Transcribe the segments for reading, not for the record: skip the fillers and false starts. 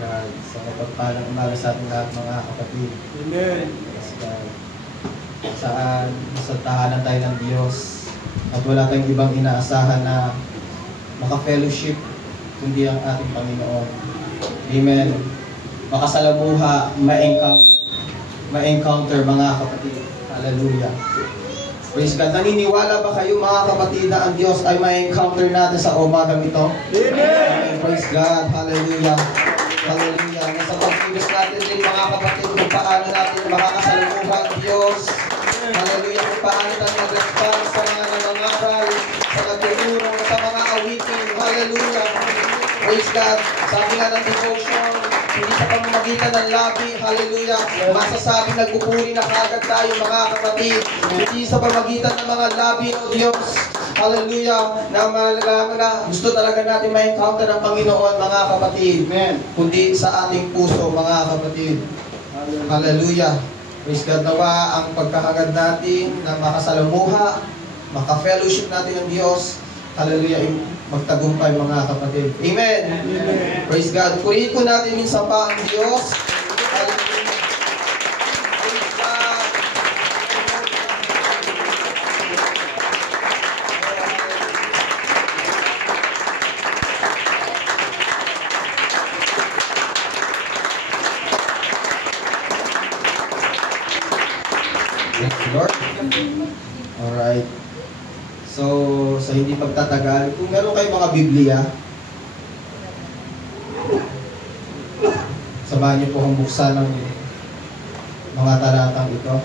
God. Sa kapagpalang umaga sa ating lahat mga kapatid. Amen. Yes, God. Saan sa tahanan tayo ng Diyos at wala tayong ibang inaasahan na maka-fellowship kundi ang ating Panginoon. Amen. Makasalamuha, ma-encounter mga kapatid. Hallelujah. Praise God. Naniniwala ba kayo mga kapatid na ang Diyos ay ma-encounter natin sa umagang ito? Amen. Praise God. Hallelujah. Hallelujah. Nasa pagkilos natin din mga kapatid kung paano natin makakasalamuha ang Diyos. Hallelujah. Kung paano tayo mag-response sa mga nangangaral, sa nagtuturo, sa mga awitin. Hallelujah. Praise God. Sabi nga ng devotion, hindi sa pamamagitan ng labi, hallelujah, masasabing nagpupuri na kagad tayo mga kapatid. Hindi sa pamamagitan ng mga labi o Diyos, hallelujah, na malaman na gusto talaga natin ma-encounter ang Panginoon mga kapatid. Amen. Kundi sa ating puso mga kapatid. Hallelujah. Praise God. Nawa ang pagkakagad natin na makasalamuha, maka-fellowship natin ng Diyos. Hallelujah. Magtagumpay mga kapatid. Amen. Amen. Praise God. Purihin po natin minsan pa ang Diyos. Hallelujah. Praise God. Thank you, Lord. Alright. So, sa hindi pagtatagal, kung meron kayong mga Biblia, samahan niyo po akong buksan ng mga talatang ito.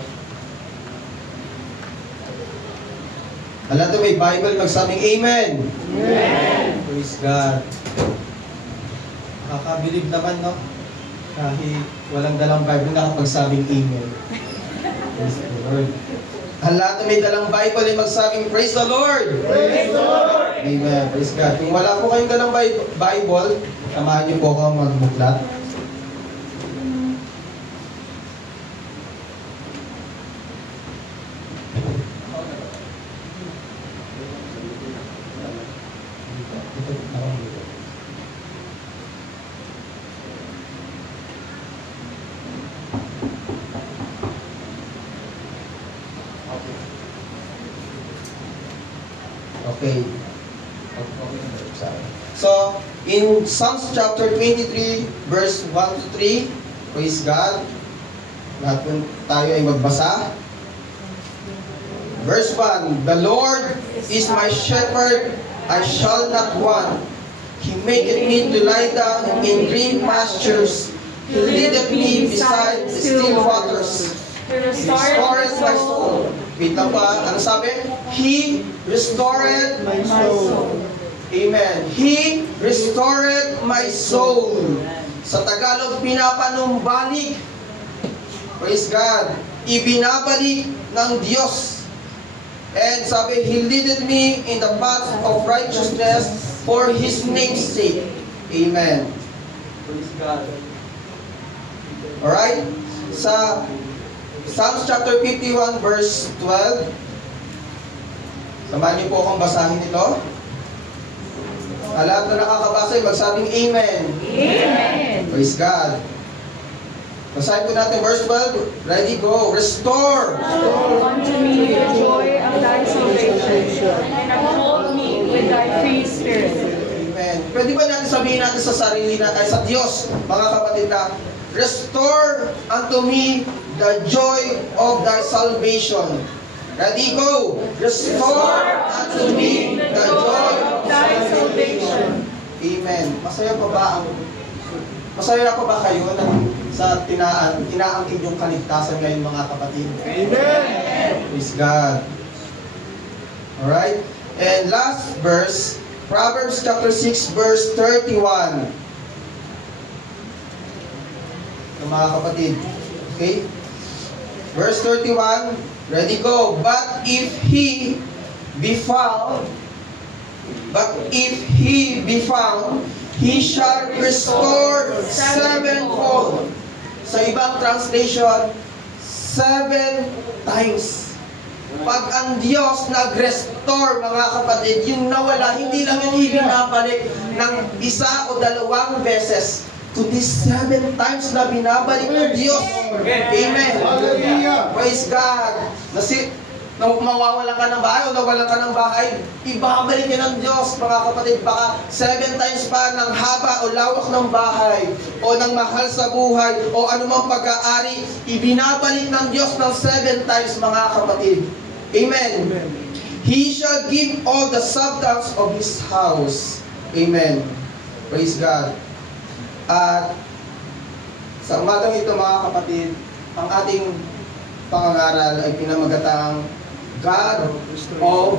Alam may Bible, magsabing Amen! Amen! Praise God! Nakakabilib naman, no? Kahit walang dalang Bible, nakapagsabing Amen. Praise the Lord! Ang lahat na may dalang Bible ay magsabing, Praise the Lord! Praise the Lord! Amen. Praise God. Kung wala po kayong dalang Bible, samahan niyo po ako magbuklat. Okay. So, in Psalms chapter 23, verse 1 to 3, praise God. Lahat po tayo ay magbasa. Verse 1, The Lord is my shepherd, I shall not want. He maketh me to lie down in green pastures. He leadeth me beside the still waters. He restoreth my soul. Wait lang pa, ano sabi? He restored my soul. Amen. He restored my soul. Sa Tagalog, pinapanumbalik. Praise God. Ibinabalik ng Diyos. And sabi, He leaded me in the path of righteousness for His name's sake. Amen. Praise God. Alright? Sa Psalms chapter 51 verse 12. Samahan niyo po akong basahin ito. Lahat na nakakabasa ay magsabing Amen. Amen. Praise God. Basahin po natin verse 12. Ready, go. Restore unto me the joy of thy salvation, and uphold me with thy free spirit. Amen. Pwede ba natin sabihin natin sa sarili na, ay sa Diyos, mga kapatid na, restore unto me the joy of thy salvation. Ready, go! Restore unto me the joy of thy salvation. Amen. Masaya pa ba kayo na sa tinaangkin yung kaligtasan ngayon mga kapatid? Amen. Praise God. Alright? And last verse, Proverbs chapter 6 verse 31. Mga kapatid. Okay? Verse 31, ready, go. But if he be found, he shall restore sevenfold. Sa ibang translation, 7 times. Pag ang Diyos nag-restore, mga kapatid, yung nawala, hindi lang yung ibinabalik ng 1 o 2 beses. kundi 7 times na binabalik ng Diyos. Amen. Hallelujah. Praise God. Nung mawawalan ka ng bahay o nawalan ka ng bahay, ibabalik ka ng Diyos, mga kapatid. Baka 7 times pa ng haba o lawak ng bahay o ng mahal sa buhay o anumang pag-aari, ibinabalik ng Diyos ng 7 times, mga kapatid. Amen. He shall give all the substance of His house. Amen. Praise God. At sa umagang ito, mga kapatid, ang ating pangangaral ay pinamagatang God of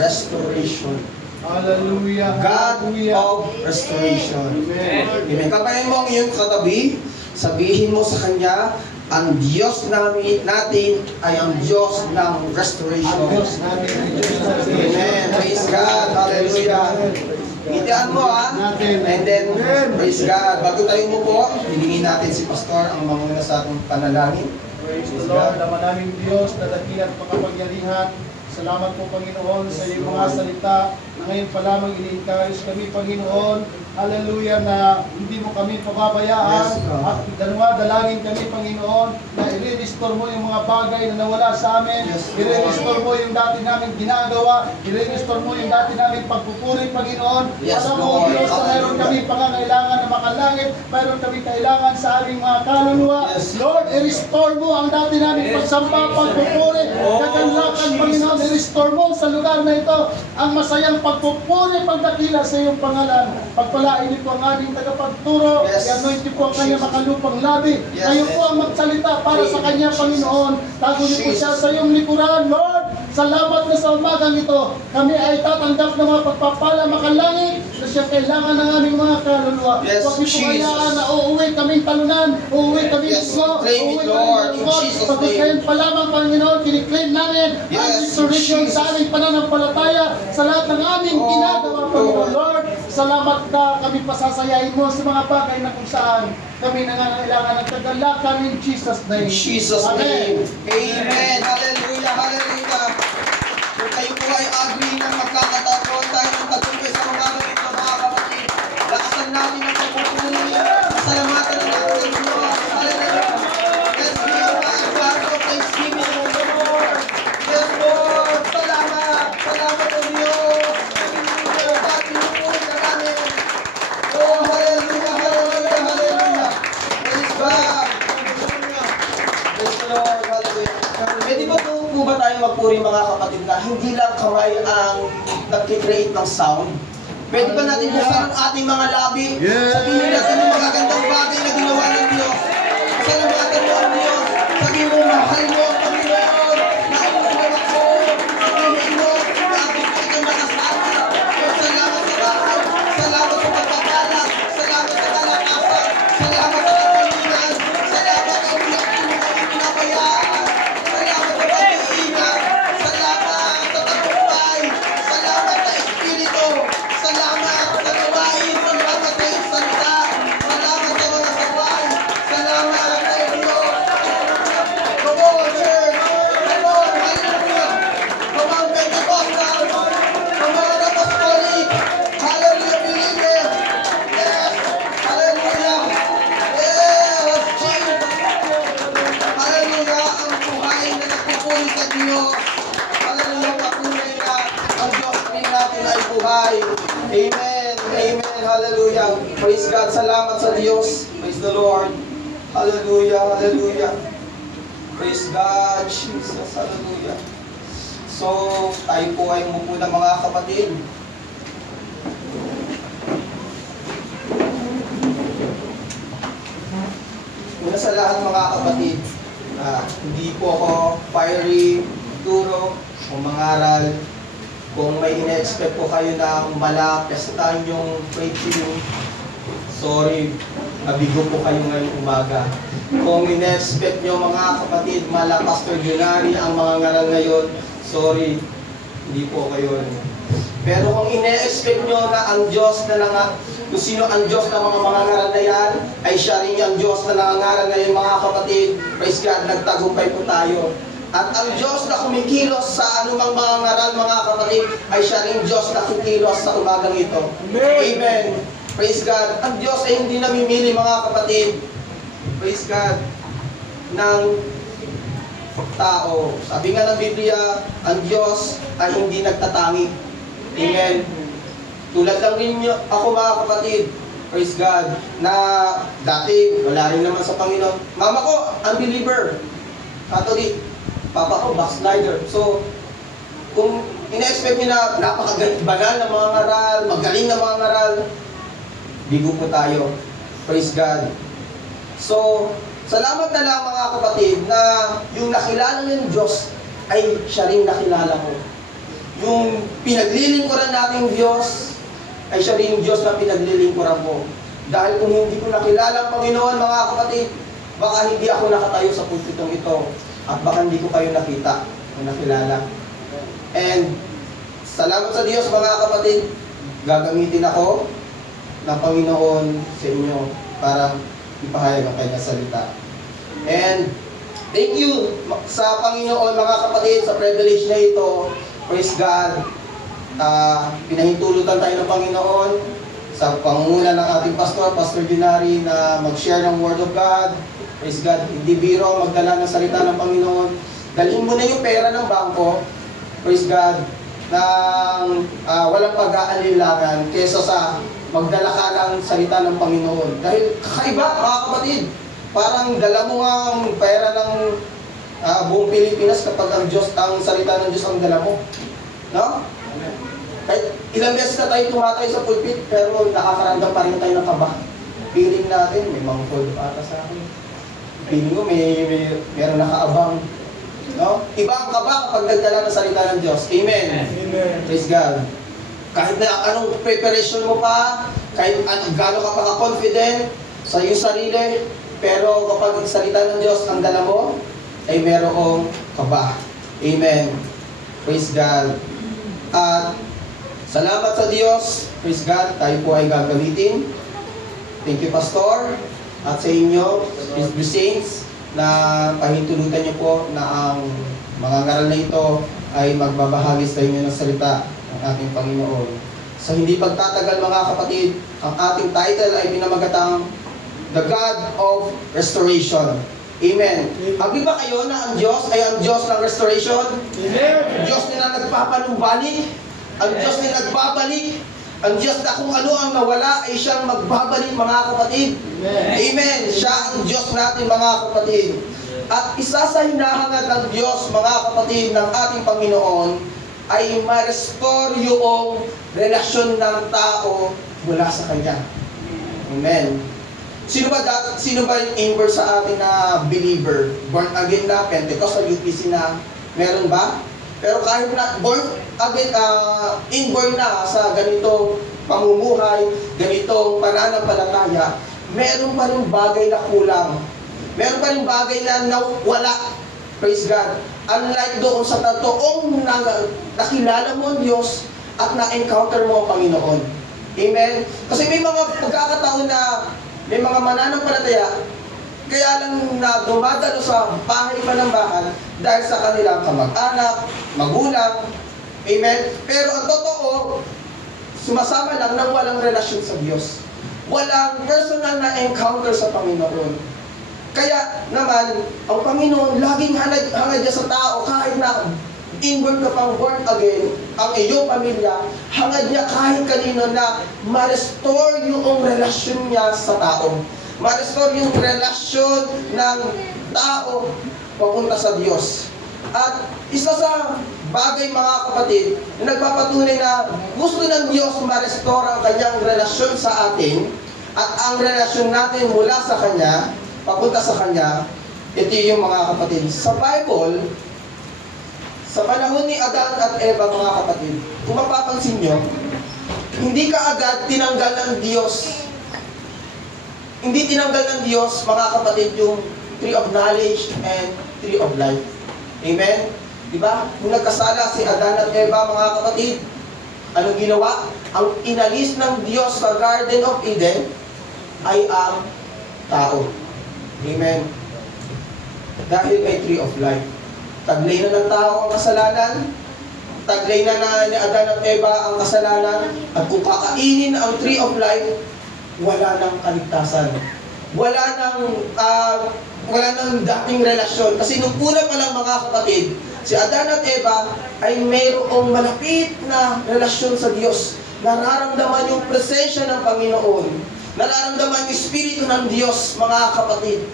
Restoration. Hallelujah. God of Restoration. Amen. Kapahin mo ang iyong katabi, sabihin mo sa Kanya, ang Diyos natin ay ang Diyos ng restoration. Amen. Praise God. Hallelujah. Itian mo and then praise God. Bago tayo umupo, hilingin natin si Pastor ang manguna sa ating panalangin. Praise the Lord, ang manaming Diyos na dakila at makapangyarihan. Salamat po, Panginoon, sa iyong mga salita na ngayon pa lamang ini-encourage kami, Panginoon. Hallelujah, na hindi mo kami pababayaan. Yes, at dalangin kami, Panginoon, na i-restore mo yung mga bagay na nawala sa amin. Yes, I-restore mo yung dati namin ginagawa. I-restore mo yung dati namin pagpupuri, Panginoon. Yes, Alam mo, Lord. Diyos, na mayroon kami pangangailangan na makalangit. Mayroon kami kailangan sa aming mga kaluluwa. Yes. Lord, i-restore mo ang dati namin pagsamba, pagpupuri, kaganlakan, Panginoon. I-restore mo sa lugar na ito ang masayang pagpupuri, pagdakila sa iyong pangalan. Pagpalain niyo po ang aming tagapagturo. Yes. I-anoint niyo po ang kanyang makalupang labi. Yes. Kayo po ang magsalita para sa kanya, Panginoon. Tago niyo po siya sa iyong likuran, Lord. Salamat na sa umagang ito. Kami ay tatanggap ng mga pagpapala makalangit na siya kailangan ng aming mga kaluluwa. Yes, Huwag niyo po Jesus. hayaan na uuwi kaming talunan, uuwi kami Yes, islo, claim it, uuwi Lord, in kami Jesus' pagkat name. ngayon pa lamang, Panginoon, kiniklaim namin ang Yes, restoration Jesus. sa aming pananampalataya sa lahat ng aming Oh, ginagawa, Panginoon. Lord. Lord, salamat na kami pasasayahin mo sa mga bagay na kung saan kami nangangailangan ng kagalakan in Jesus' name. In Jesus' name. Amen. Hallelujah. Hallelujah. Kung kayo po ay agree na magkakataon tayo ng tagumpay sa mga ito, mga kapatid, lakasan natin ang pagpupuli, pasalamatan na natin ang Diyos. Hallelujah. Let's be a part of Thanksgiving to the Lord. Yes, Lord. Salamat. Salamat ang Diyos. Hallelujah. Pagpupuli ka namin. Oh, hallelujah. Hallelujah. Hallelujah. Praise God. Praise the Lord. Hallelujah. Pwede po ba tayong magpuri, mga kapatid, na hindi lang kamay ang nag-create ng sound? Pwede ba natin buksan ang ating mga labi? Sabihin natin yung magagandang bagay na ginawa ng Diyos. Salamatan mo ang Diyos. Sabihin mo, mahal mo ang Panginoon. Nakukuha ko. Sabihin mo, bakit ko ito nakasama. Salamat sa bahay. Salamat sa pagpapala. Salamat sa kalakasan. Salamat sa kapalingan. Salamat sa pinabayaan. Salamat sa pag-iingat. Salamat sa tagumpay. Salamat sa Espiritu. Salamat sa gawain. Salamat sa iyong salita. Salamat sa mga sabay. Salamat sa Diyos. Come on, church. Come on, hallelujah. Come on, Pentecostal. Come on, Apostolic. Hallelujah, believer. Yes. Hallelujah. Yes, Jesus. Hallelujah, ang buhay na nagpupuli sa Diyos. Hallelujah, patunay na ang Diyos rin natin ay buhay. Amen. Amen. Hallelujah. Praise God. Salamat sa Diyos. Praise the Lord. Hallelujah. Hallelujah. Praise God. Jesus. Hallelujah. So, tayo po ay umupo ng mga kapatid. Una sa lahat, mga kapatid, hindi po ako fiery, turo, o mangaral. Kung may ina-expect po kayo na malapestan yung preaching, sorry, nabigo po kayo ngayong umaga. Kung ina-expect nyo, mga kapatid, mala Pastor Junari ang mga ngaral ngayon, sorry, hindi po kayo. Pero kung ina-expect nyo na ang Diyos na kung sino ang Diyos ng mga ngaral na yan, ay siya rin ang Diyos na nangangaral ngayon, mga kapatid. Praise God, nagtagumpay po tayo. At ang Diyos na kumikilos sa anumang mga ngaral, mga kapatid, ay siya rin Diyos na kumikilos sa umagang ito. Amen. Praise God. Ang Diyos ay hindi namimili, mga kapatid. Praise God. Ng tao. Sabi nga ng Biblia, ang Diyos ay hindi nagtatangi. Amen. Tulad lang rin ako, mga kapatid. Praise God. Na dati, wala rin naman sa Panginoon. Mama ko, unbeliever. Catholic. Papa ko, backslider. So, kung ina-expect nyo na napakabanal na mga ngaral, magaling na mga ngaral, bigo po tayo. Praise God. So, salamat na lang, mga kapatid, na yung nakilala ng Diyos ay siya rin nakilala ko. Yung pinaglilingkuran nating Diyos ay siya rin yung Diyos na pinaglilingkuran ko. Dahil kung hindi ko nakilala ang Panginoon, mga kapatid, baka hindi ako nakatayo sa pulpitong ito at baka hindi ko kayo nakita o nakilala. And salamat sa Diyos, mga kapatid, gagamitin ako ng Panginoon sa inyo para ipahayag ang kanyang salita. And thank you sa Panginoon, mga kapatid, sa privilege na ito. Praise God. Pinahintulutan tayo ng Panginoon sa pangunguna ng ating pastor, Pastor Junari, na mag-share ng Word of God. Praise God. Hindi biro magdala ng salita ng Panginoon. Dalhin mo na yung pera ng bangko. Praise God. Ng walang pag-aalinlangan kesa sa magdala ka ng salita ng Panginoon. Dahil kakaiba, mga kapatid. Parang dala mo ang pera ng buong Pilipinas kapag ang salita ng Diyos ang dala mo. No? Kahit ilang beses na tayo tumatay sa pulpit, pero nakakaramdam pa rin tayo ng kaba. Feeling natin, may mangkod ata sa akin. Feeling ko, meron nakaabang. No? Iba ang kaba kapag nagdala ng salita ng Diyos. Amen. Amen. Praise God. Kahit na anong preparation mo pa, kahit gano'n ka pa ka-confident sa iyong sarili, pero kapag salita ng Diyos ang dala mo, ay merong kaba. Amen. Praise God. At salamat sa Diyos. Praise God. Tayo po ay gagamitin. Thank you, Pastor. At sa inyo, His Saints, na pahintulutan niyo po na ang mga ngaral na ito ay magbabahagi sa inyo ng salita ng ating Panginoon. Sa hindi pagtatagal, mga kapatid, ang ating title ay pinamagatang The God of Restoration. Amen. Agree ba kayo na ang Diyos ay ang Diyos ng restoration? Amen. Diyos na nagpapanumbalik, ang Diyos na nagbabalik, ang Diyos na kung ano ang nawala ay siyang magbabalik, mga kapatid. Amen. Siya ang Diyos natin, mga kapatid. At isa sa hinahangad ng Diyos, mga kapatid, ng ating Panginoon ay ma-restore yung relasyon ng tao mula sa Kanya. Amen. Sino ba yung inward sa atin na believer? Born again na, Pentecostal, UPC na, meron ba? Pero kahit na born again, inborn na sa ganitong pamumuhay, ganitong pananampalataya, meron pa rin bagay na kulang. Meron pa rin bagay na nawala. Praise God. Unlike doon sa totoong nakilala mo ang Diyos at na-encounter mo ang Panginoon. Amen? Kasi may mga pagkakataon na may mga mananampalataya, kaya lang na dumadalo sa bahay panambahan dahil sa kanilang kamag-anak, magulang. Amen? Pero ang totoo, sumasama lang nang walang relasyon sa Diyos. Walang personal na encounter sa Panginoon. Kaya naman, ang Panginoon laging hangad niya sa tao kahit na inward ka pang born again, ang iyong pamilya, hangad niya kahit kanino na ma-restore yung relasyon niya sa tao. Ma-restore yung relasyon ng tao papunta sa Diyos. At isa sa bagay, mga kapatid, na nagpapatunay na gusto ng Diyos ma-restore ang kanyang relasyon sa atin at ang relasyon natin mula sa Kanya, papunta sa Kanya, ito yung mga kapatid. Sa Bible, sa panahon ni Adan at Eva, mga kapatid, kung mapapansin nyo, hindi ka agad tinanggal ng Diyos. Hindi tinanggal ng Diyos, mga kapatid, yung tree of knowledge and tree of life. Amen? Diba? Kung nagkasala si Adan at Eva, mga kapatid, anong ginawa? Ang inalis ng Diyos sa Garden of Eden ay ang tao. Amen? Dahil may tree of life. Taglay na ng tao ang kasalanan, taglay na ni Adan at Eva ang kasalanan, at kung kakainin ang tree of life, wala nang kaligtasan. Wala nang dating relasyon. Kasi nung una pa lang mga kapatid, si Adan at Eva ay mayroong malapit na relasyon sa Diyos. Nararamdaman yung presensya ng Panginoon. Nararamdaman yung Espiritu ng Diyos, mga kapatid.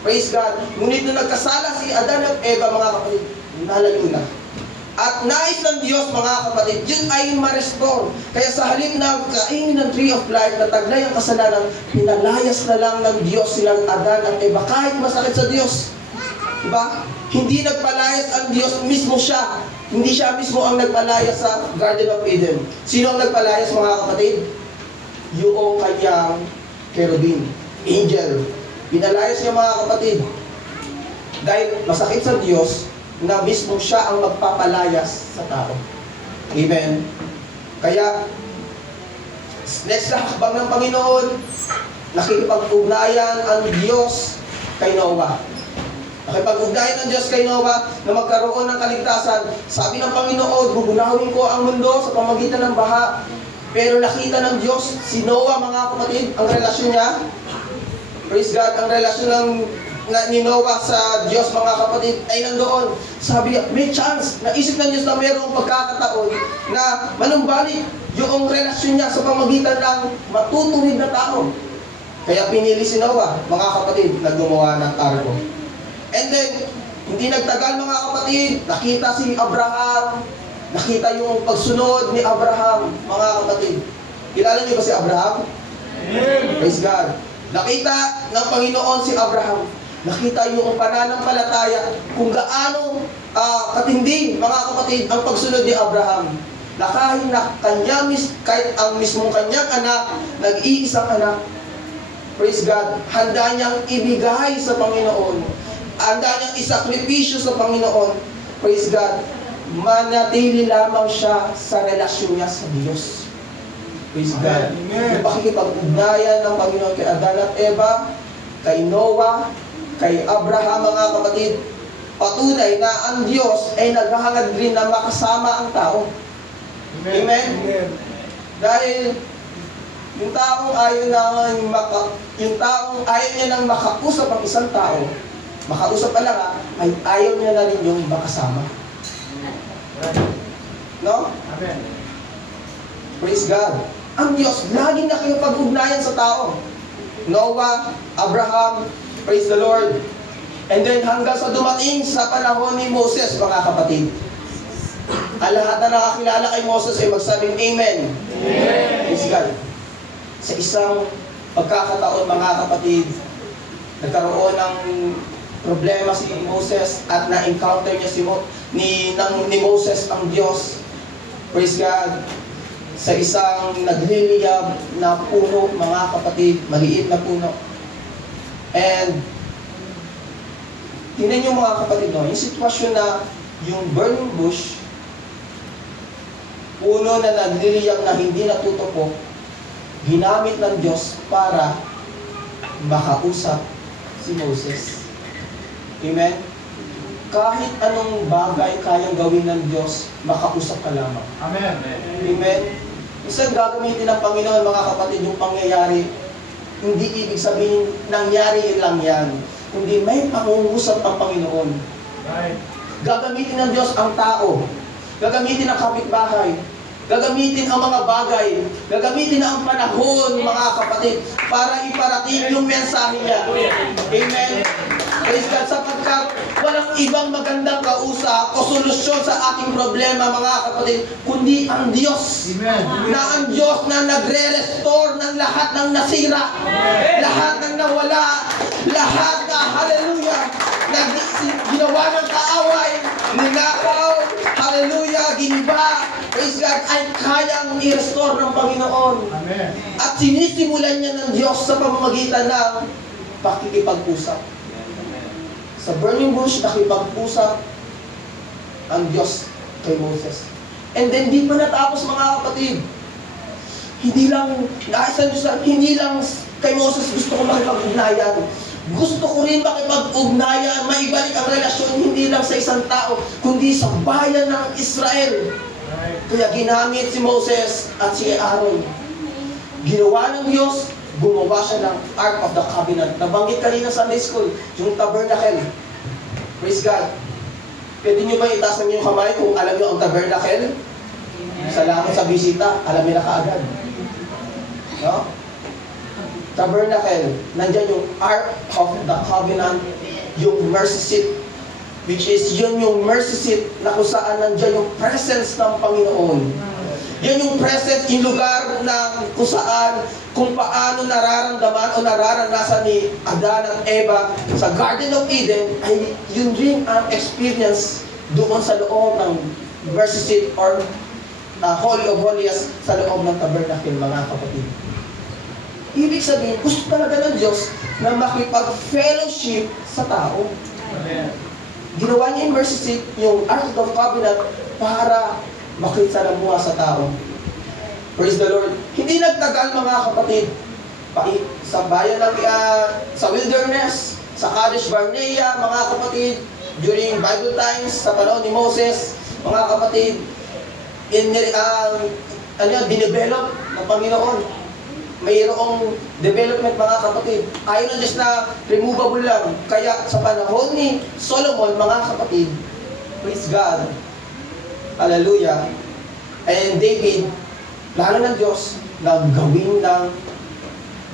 Praise God. Ngunit nung nagkasala si Adan at Eva, mga kapatid, nalayo na. At nais ng Diyos, mga kapatid, yun ay ma-restore. Kaya sa halip na kainin ng tree of life na taglay ang kasalanan, pinalayas na lang ng Diyos silang Adan at Eva kahit masakit sa Diyos. Diba? Hindi nagpalayas ang Diyos, mismo siya. Hindi siya mismo ang nagpalayas sa Garden of Eden. Sino ang nagpalayas, mga kapatid? Yung kanyang cherubim, angel. Pinalayas niya, mga kapatid. Dahil masakit sa Diyos, na mismo siya ang magpapalayas sa tao. Amen. Kaya, next na hakbang ng Panginoon, nakikipag-ugnayan ang Diyos kay Noah. Nakipag-ugnayan ng Diyos kay Noah na magkaroon ng kaligtasan. Sabi ng Panginoon, bubunawin ko ang mundo sa pamamagitan ng baha. Pero nakita ng Diyos, si Noah, mga kapatid, ang relasyon niya, praise God, ang relasyon ni Noah sa Diyos, mga kapatid, ay nandoon. Sabi niya, may chance. Naisip ng Diyos na mayroong pagkakataon na manumbalik yung relasyon niya sa pamagitan ng matutuwid na tao. Kaya pinili si Noah, mga kapatid, na gumawa ng arko. And then, hindi nagtagal, mga kapatid, nakita si Abraham, nakita yung pagsunod ni Abraham, mga kapatid. Kilala niyo ba si Abraham? Praise God. Nakita ng Panginoon si Abraham. Nakita yung pananampalataya kung gaano katindi, mga kapatid, ang pagsunod ni Abraham. Na kahit ang mismong kanyang anak, nag-iisang anak, praise God, handa niyang ibigay sa Panginoon. Handa niyang isakripisyo sa Panginoon. Praise God. Manatili lamang siya sa relasyon niya sa Diyos. Praise God. Yung pakikipag-ugnayan ng Panginoon kay Adan at Eva, kay Noah, kay Abraham, mga kapatid, patunay na ang Diyos ay naghahangad rin na makasama ang tao. Amen? Amen. Dahil yung taong ayaw niya nang makausap ang isang tao, makausap pa lang ay ayaw niya na rin yung makasama. No? Amen. Praise God. Ang Diyos laging nakikipag-ugnayan sa tao. Noah, Abraham, praise the Lord. And then hanggang sa dumating sa panahon ni Moses, mga kapatid. Ang lahat na nakakilala kay Moses ay magsabing Amen. Amen. Praise God. Sa isang pagkakataon, mga kapatid, nagkaroon ng problema si Moses at na-encounter niya ni Moses ang Diyos. Praise God. Sa isang nagliliyab na puno, mga kapatid, maliit na puno. And tingnan niyo, mga kapatid, no, yung sitwasyon na yung burning bush, puno na nagliliyab na hindi natutupok, ginamit ng Diyos para makausap si Moses. Amen? Kahit anong bagay kayang gawin ng Diyos, makausap ka lamang. Amen. Amen? Isang gagamitin ng Panginoon, mga kapatid, yung pangyayari, hindi ibig sabihin, nangyari lang yan. Kundi may pangungusap ang Panginoon. Right. Gagamitin ng Diyos ang tao. Gagamitin ang kapitbahay. Gagamitin ang mga bagay. Gagamitin ang panahon, mga kapatid, para iparating yung mensahe niya. Amen? Praise God, sapagkat walang ibang magandang kausap o solusyon sa ating problema, mga kapatid, kundi ang Diyos. Amen. Na ang Diyos na nagre-restore ng lahat ng nasira, lahat ng nawala, lahat na, hallelujah, ginawa ng kaaway, ninakaw, hallelujah, giniba, praise God, ay kayang i-restore ng Panginoon. Amen. At sinisimulan niya ng Diyos sa pamamagitan ng pakikipag-usap. Sa burning bush, nakipag-usap ang Diyos kay Moses. And then, di pa natapos, mga kapatid. Hindi lang, hindi lang kay Moses gusto ko makipag-ugnayan. Gusto ko rin makipag-ugnayan, maibalik ang relasyon hindi lang sa isang tao, kundi sa bayan ng Israel. Kaya ginamit si Moses at si Aaron. Ginawa ng Diyos, gumawa siya ng Ark of the Covenant. Nabanggit kanina sa Sunday School, yung tabernacle. Praise God. Pwede nyo ba itaas ng inyong kamay kung alam nyo ang tabernacle? Salamat sa bisita, alam nila kaagad. No? Tabernacle, nandyan yung Ark of the Covenant, yung mercy seat, which is yun yung mercy seat na kung saan nandyan yung presence ng Panginoon. Yan yung presence, yung lugar na kung saan, kung paano nararamdaman o nararanasan ni Adan at Eva sa Garden of Eden, ay yun rin ang experience doon sa loob ng mercy seat or Holy of Holies sa loob ng tabernacle, mga kapatid. Ibig sabihin, gusto talaga ng Diyos na makipag-fellowship sa tao. Ginawa niya yung mercy seat, yung Ark of the Covenant, para makitsalamuha sa tao. Praise the Lord. Hindi nagtagal, mga kapatid, sa bayan ng sa wilderness, sa Kadesh Barnea, mga kapatid, during Bible times, sa panahon ni Moses, mga kapatid, dinevelop ng Panginoon. Mayroong development, mga kapatid. Ayaw ng Diyos na removable lang. Kaya sa panahon ni Solomon, mga kapatid, praise God, hallelujah, and David, plano ng Diyos na gawin ng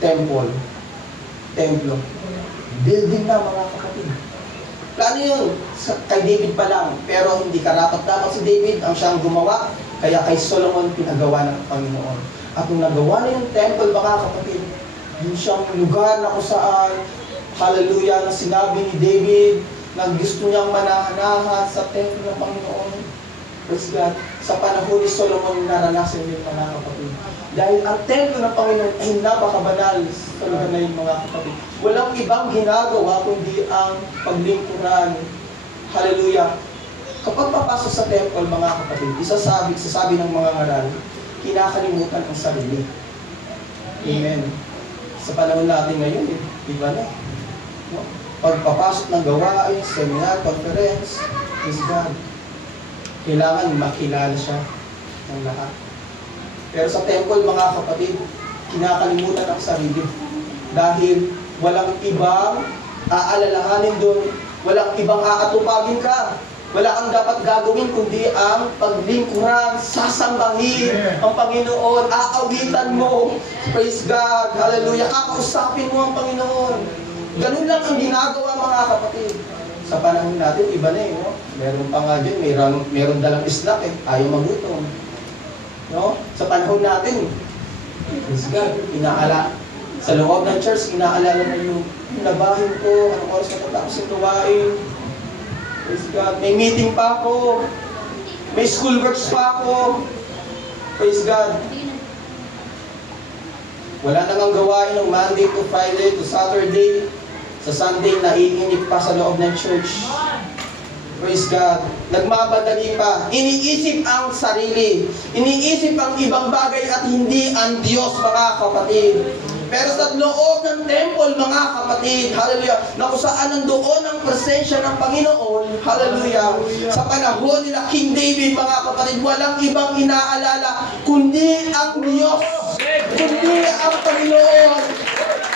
templo. Building na, mga kapatid. Plano yun kay David pa lang, pero hindi karapat-dapat si David ang siyang gumawa, kaya kay Solomon pinagawa ng Panginoon. At nung nagawa na yung temple, mga kapatid, yung siyang lugar na kung saan, hallelujah, na sinabi ni David na gusto niyang manahanahan sa temple ng Panginoon. Praise God. Sa panahon ni Solomon, naranasan yung mga kapatid. Dahil ang templo ng Panginoon ay napakabanal sa lugar na yun, mga kapatid. Walang ibang ginagawa kundi ang paglingkuran. Hallelujah. Kapag papasok sa temple, mga kapatid, sasabi ng mga ngaral, kinakalimutan ang sarili. Amen. Sa panahon natin ngayon, iba na. No? Pagpapasok ng gawain, seminar, conference, praise God, kailangan makilala siya ng lahat. Pero sa temple, mga kapatid, kinakalimutan ang sarili. Dahil walang ibang aalalahanin doon, walang ibang aatupagin ka. Wala kang dapat gagawin kundi ang paglingkuran, sasambahin ang Panginoon, aawitan mo. Praise God, hallelujah, kakausapin mo ang Panginoon. Ganun lang ang ginagawa, mga kapatid. Sa panahon natin, iba na eh. No? Meron pa nga dyan, meron dalang snack eh. Ayaw magutom. No? Sa panahon natin, praise God, sa loob ng church, inaalala na yung labahin ko, anong oras matatapos yung tuwain. Praise God, may meeting pa ako. May school works pa ako. Praise God. Wala nang gawain ng Monday to Friday to Saturday. Sa Sunday, naiinip pa sa loob ng church. Praise God. Nagmamadali pa. Iniisip ang sarili. Iniisip ang ibang bagay at hindi ang Diyos, mga kapatid. Pero sa loob ng temple, mga kapatid, hallelujah, na kung saan nandoon ang presensya ng Panginoon, hallelujah, sa panahon nila King David, mga kapatid, walang ibang inaalala kundi ang Diyos, kundi ang Panginoon.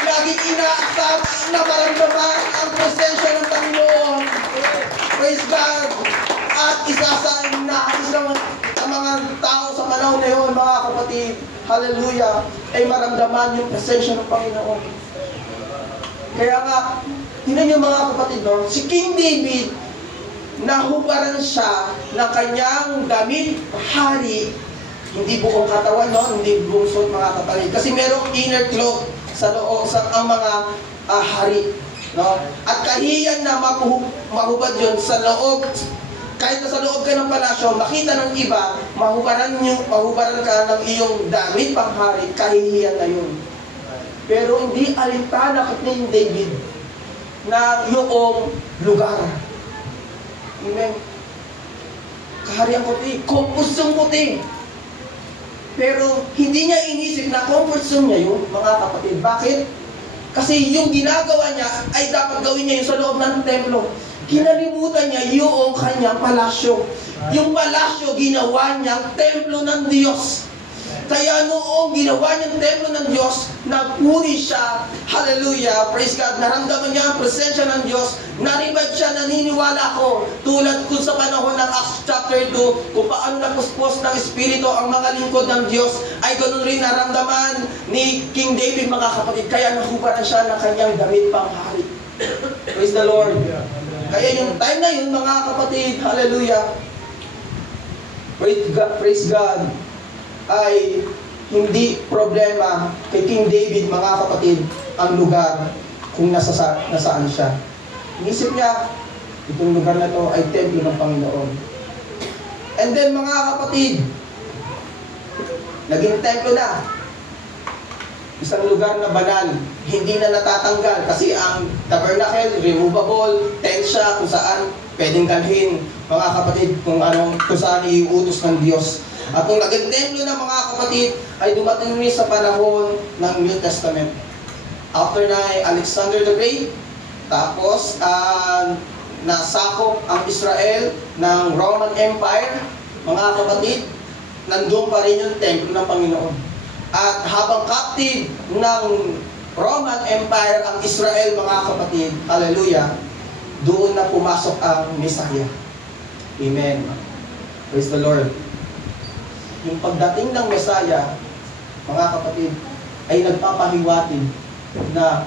Laging inaasap na maramdaman ang presensya ng Panginoon. Praise God. At isa sa mga tao sa panahon na yun, mga kapatid, hallelujah, ay maramdaman yung presensya ng Panginoon. Kaya nga, tingnan niyo, mga kapatid, no? Si King David, nahubaran siya ng kanyang damit, hari, hindi buong katawan, no? Hindi buong suot, mga kapatid. Kasi merong inner cloth sa loob, ang mga hari, no? At kahiyan na mahubad yun sa loob. Kahit nasa loob ka ng palasyo, makita ng iba, mahubaran ka ng iyong damit panghari, kahihiyan na yun. Pero hindi alintana ni David na yung lugar. Amen. Kaharian puti, comfort zone puti. Pero hindi niya inisip na comfort zone niya yun, mga kapatid. Bakit? Kasi yung ginagawa niya ay dapat gawin niya yung sa loob ng templo. Kinalimutan niya yung kanyang palasyo. Yung palasyo, ginawa niyang templo ng Diyos. Kaya noong ginawa niyang templo ng Diyos, nagpuri siya, hallelujah, praise God, naramdaman niya ang presensya ng Diyos, naribad siya, naniniwala ako, tulad kung sa panahon ng Acts chapter 2, kung paano napuspos ng Espiritu ang mga lingkod ng Diyos, ay ganoon rin naramdaman ni King David, mga kapatid, kaya nahubaran siya ng kanyang damit pang hari. Praise the Lord. Kaya yung time na yun, mga kapatid, hallelujah, praise God, ay hindi problema kay King David, mga kapatid, ang lugar kung nasaan siya. Inisip niya, itong lugar na to ay templo ng Panginoon. And then, mga kapatid, naging templo na. Isang lugar na banal, hindi na natatanggal kasi ang tabernacle, removable, tent siya kung saan pwedeng dalhin, mga kapatid, kung saan iuutos ng Diyos. At kung naging templo na, mga kapatid, ay dumating rin sa panahon ng New Testament. After na Alexander the Great, tapos nasakop ang Israel ng Roman Empire, mga kapatid, nandun pa rin yung templo ng Panginoon. At habang captive ng Roman Empire ang Israel, mga kapatid, hallelujah, doon na pumasok ang Messiah. Amen. Praise the Lord. Yung pagdating ng Messiah, mga kapatid, ay nagpapahiwatig na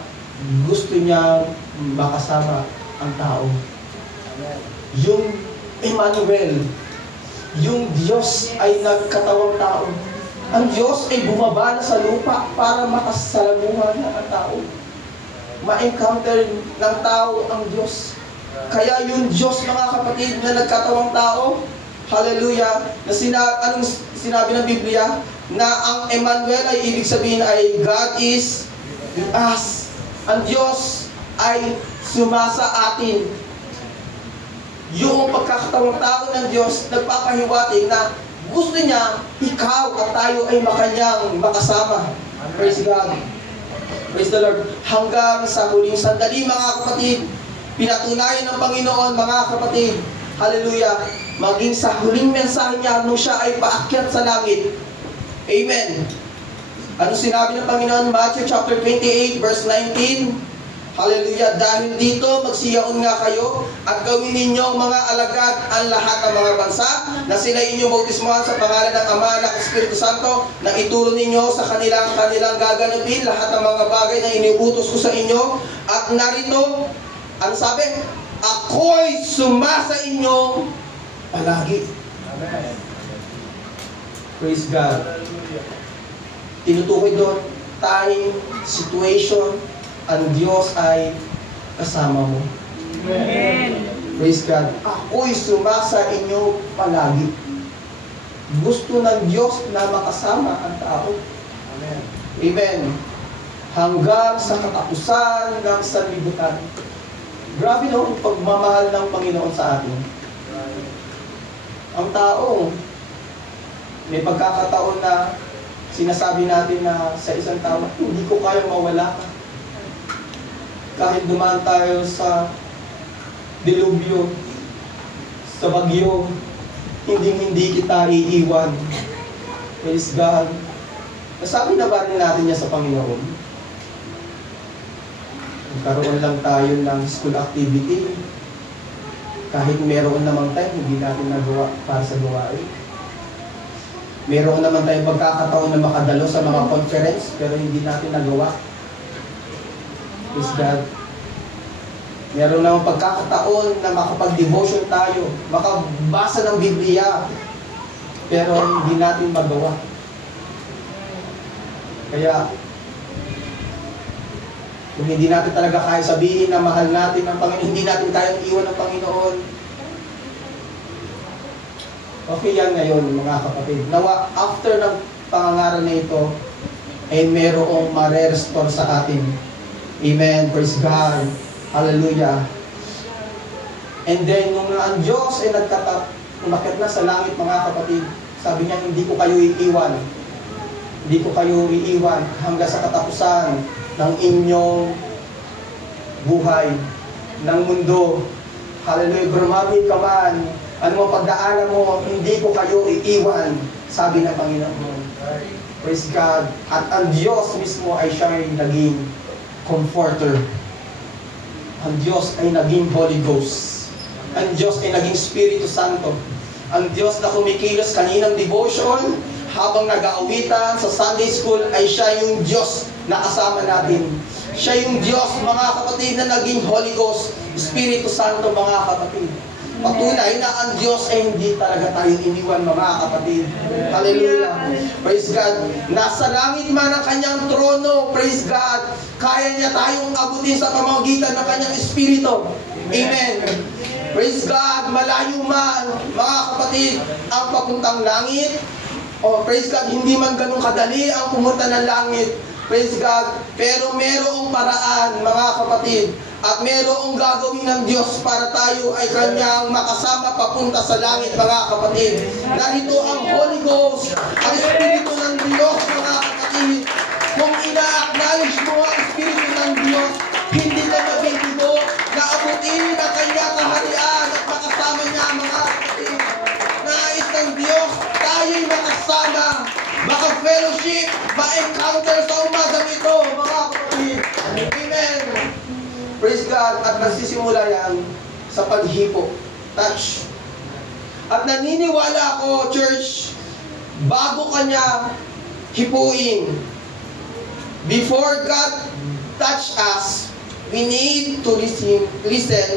gusto niyang makasama ang tao. Yung Emmanuel, yung Diyos ay nagkatawang tao. Ang Diyos ay bumaba na sa lupa para makasalamuhan na ang tao. Ma-encounter ng tao ang Diyos. Kaya yung Diyos, mga kapatid, na nagkatawang tao, hallelujah, na anong sinabi ng Biblia? Na ang Emmanuel ay ibig sabihin ay God is with us. Ang Diyos ay sumasa atin. Yung pagkakatawang tao ng Diyos, nagpapahiwatig na gusto niya, ikaw at tayo ay makanyang makasama. Praise God. Praise the Lord. Hanggang sa huling sandali, mga kapatid, pinatunayan ng Panginoon, mga kapatid, hallelujah, maging sa huling mensahe niya nung siya ay paakyat sa langit. Amen. Ano sinabi ng Panginoon? Matthew chapter 28, verse 19. Hallelujah. Dahil dito, magsiyaon nga kayo at gawin ninyong mga alagad ang lahat ng mga bansa na sila inyong bautismuhan sa pangalan ng Ama at Espiritu Santo na ituro ninyo sa kanilang gaganapin lahat ng mga bagay na iniutos ko sa inyo. At narito, ang sabi, ako'y sumasa inyo palagi. Amen. Praise God. Tinutukoy doon, time, situation, ang Diyos ay kasama mo. Amen. Praise God. Ako'y sumasa inyo palagi. Gusto ng Diyos na makasama ang tao. Amen. Amen. Hanggang sa katapusan ng sanlibutan. Grabe no, ang pagmamahal ng Panginoon sa atin. Ang tao, may pagkakataon na sinasabi natin na sa isang tao, hindi ko kayang mawala ka. Kahit dumaan tayo sa dilubyo, sa bagyo, hindi kita iiwan. Praise God. Nasabi na ba rin natin niya sa Panginoon? Nagkaroon lang tayo ng school activity. Kahit meron namang time, hindi natin nagawa para sa gawain. Meron naman tayong pagkakataon na makadalo sa mga conference, pero hindi natin nagawa. Praise God. Meron namang pagkakataon na makapag-devotion tayo, makabasa ng Biblia, pero hindi natin magawa. Kaya, kung hindi natin talaga kaya sabihin na mahal natin ang Panginoon, hindi natin kayang iwan ng Panginoon, okay yan ngayon, mga kapatid. Nawa, after ng pangangaral na ito, ay merong ma-restore sa atin. Amen. Praise God. Hallelujah. And then, nung ang Diyos ay umakyat na sa langit, mga kapatid, sabi niya, hindi ko kayo iiwan. Hindi ko kayo iiwan hanggang sa katapusan ng inyong buhay, ng mundo. Hallelujah. Grumami ka man, ano mo pagdaanan mo, hindi ko kayo iiwan, sabi ng Panginoon. Praise God. At ang Diyos mismo ay siya ay naging comforter. Ang Diyos ay naging Holy Ghost. Ang Diyos ay naging Espiritu Santo. Ang Diyos na kumikilos kaninang devotion, habang nag-aawitan sa Sunday School, ay siya yung Diyos na kasama natin. Siya yung Diyos, mga kapatid, na naging Holy Ghost, Espiritu Santo, mga kapatid. Patunay na ang Diyos ay hindi talaga tayo iniwan, mga kapatid. Hallelujah. Praise God. Nasa langit man ang kanyang trono. Praise God. Kaya niya tayong abutin sa pamamagitan ng kanyang Espiritu. Amen. Praise God. Malayo man, mga kapatid, ang papuntang langit. Oh, praise God. Hindi man ganun kadali ang pumunta ng langit. Praise God. Pero merong paraan, mga kapatid. At merong gagawin ng Diyos para tayo ay kanyang makasama papunta sa langit, mga kapatid. Narito ang Holy Ghost, ang Espiritu ng Diyos, mga kapatid. Kung ina-acknowledge mo ang Espiritu ng Diyos, hindi ka mabibigo na abutin ang kanyang kaharian at makasama niya, mga kapatid. Nais ng Diyos, tayo'y makasama, maka-fellowship, ma-encounter sa umagang ito, mga kapatid. Amen. Praise God. At nagsisimula yan sa paghipo. Touch. At naniniwala ako, church, bago kanya hipuin, before God touch us, we need to listen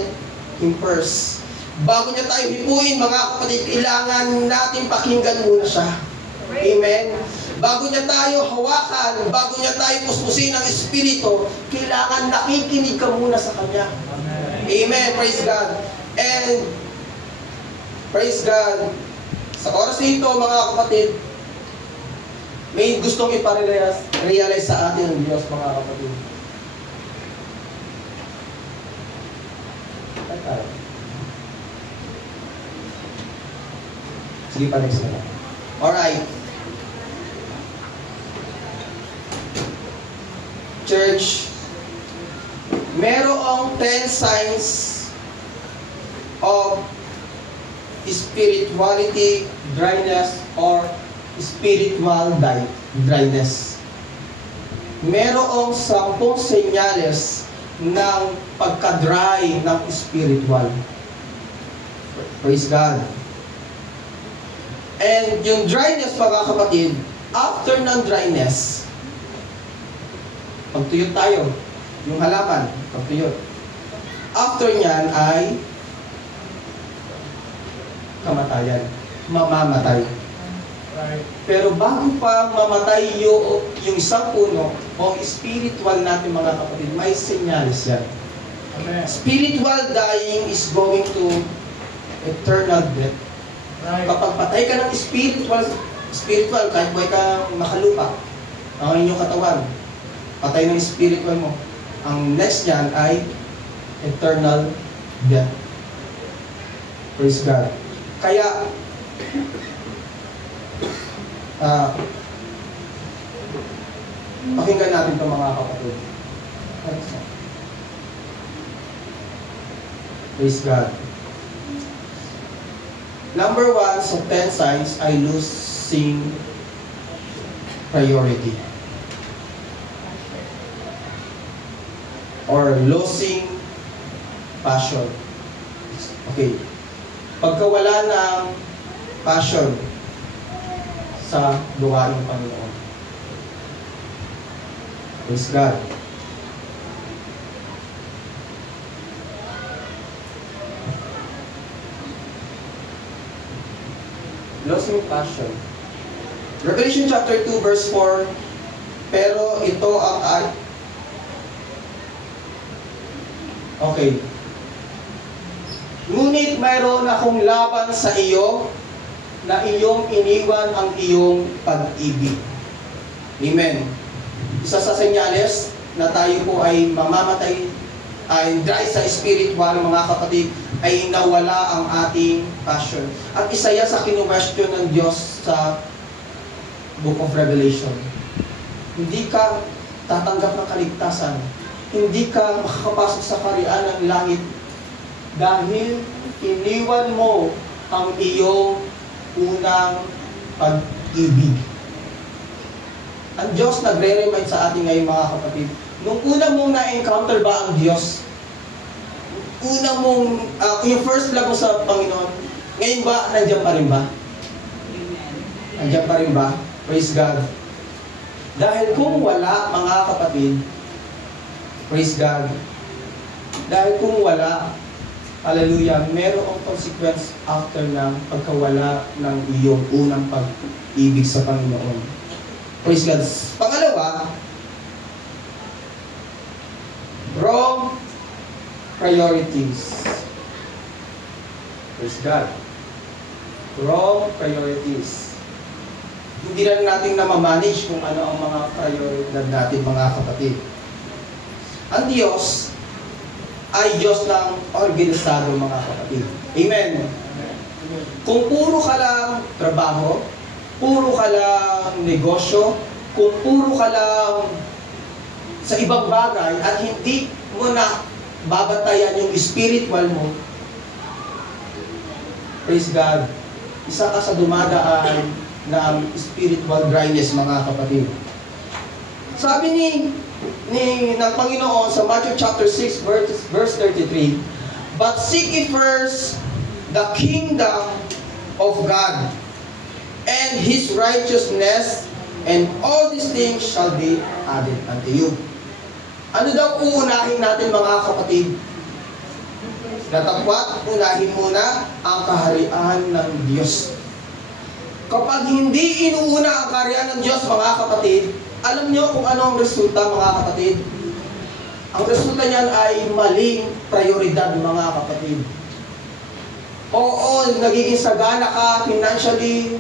Him first. Bago niya tayo hipuin, mga kapatid, kailangan natin pakinggan muna siya. Amen. Bago niya tayo hawakan, bago niya tayo puspusin ng Espiritu, kailangan nakikinig ka muna sa Kanya. Amen. Praise God. And, praise God, sa oras nito, mga kapatid, may gustong iparealize sa atin ng Diyos, mga kapatid. Sige pa, next na. Alright. Church, merong 10 signs of spirituality, dryness, or spiritual dryness. Merong 10 senyales ng pagka-dry ng spiritual. Praise God. And yung dryness, mga kapatid, after ng dryness, pagtuyot tayo, yung halaman, pagtuyot. After niyan ay kamatayan, mamamatay. Pero bago pa mamatay yung isang puno o spiritual natin, mga kapatid, may senyales yan. Amen. Spiritual dying is going to eternal death. Kapag patay ka ng spiritual, kahit buhay ka makalupa, ang inyong katawan, patay ng spiritual mo. Ang next niyan ay eternal death. Praise God. Kaya, pakinggan natin ito, mga kapatid. Praise God. Number 1 sa 10 signs ay losing priority. Or losing passion. Okay. Pagkawala ng passion sa gawain ng Panginoon. Praise God. Losing passion. Revelation chapter 2 verse 4, pero ito ang okay. Ngunit mayroon akong laban sa iyo na iyong iniwan ang iyong pag-ibig. Amen. Isa sa senyales na tayo po ay mamamatay, ay dry sa spiritual, mga kapatid, ay nawala ang ating passion. At isa yan sa kinu-question ng Diyos sa Book of Revelation. Hindi ka tatanggap ng kaligtasan. Hindi ka makakapasok sa kaharian ng langit dahil iniwan mo ang iyong unang pag-ibig. Ang Diyos nagre-remind sa atin ngayon mga kapatid. Nung una mong na-encounter ba ang Diyos? Una mong, yung first love mo sa Panginoon, ngayon ba, nandiyan pa rin ba? Nandiyan pa rin ba? Praise God. Dahil kung wala, mga kapatid, praise God. Dahil kung wala, hallelujah, merong consequence after ng pagkawala ng iyong unang pag-ibig sa Panginoon. Praise God. Pangalawa, wrong priorities. Praise God. Wrong priorities. Hindi lang natin na-manage kung ano ang mga prioridad natin, mga kapatid. Ang Diyos ay Diyos ng organisado, mga kapatid. Amen. Kung puro ka lang trabaho, puro ka lang negosyo, kung puro ka lang sa ibang bagay at hindi mo na babatayan yung spiritual mo, praise God, isa ka sa dumadaan ng spiritual dryness, mga kapatid. Sabi ng Panginoon sa Matthew chapter 6 verse 33, "But seek ye first the kingdom of God and His righteousness, and all these things shall be added unto you." Ano daw uunahin natin, mga kapatid? Natapwat, unahin muna ang kaharian ng Diyos. Kapag hindi inuuna ang kaharian ng Diyos, mga kapatid, alam niyo kung ano ang resulta, mga kapatid? Ang resulta niyan ay maling prioridad, mga kapatid. Oo, nagiging sagana ka financially,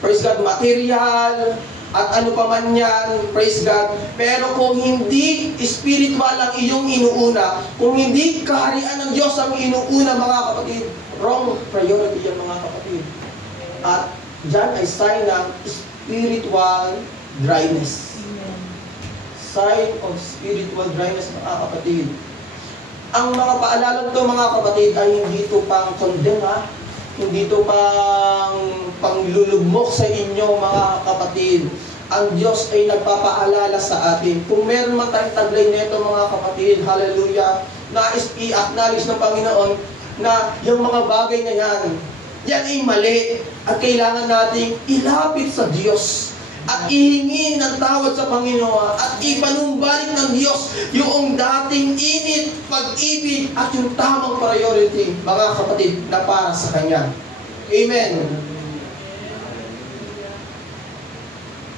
praise God, material, at ano pa man yan, praise God. Pero kung hindi spiritual ang iyong inuuna, kung hindi kaharian ng Diyos ang inuuna, mga kapatid, wrong priority yan, mga kapatid. At dyan ay sign ng spiritual dryness. Sign of spiritual dryness, mga kapatid. Ang mga paalalang to, mga kapatid, ay hindi ito pang condemn, ha? Hindi ito panglulugmok sa inyo, mga kapatid. Ang Diyos ay nagpapaalala sa atin. Kung meron man tayong taglay nito, mga kapatid, hallelujah, nais i-acknowledge ng Panginoon na yung mga bagay na yan ay mali. At kailangan nating ilapit sa Diyos at ihingi ng tawad sa Panginoon at ipanumbalik ng Diyos yung dating init, pag-ibig at yung tamang priority, mga kapatid, na para sa Kanya. Amen.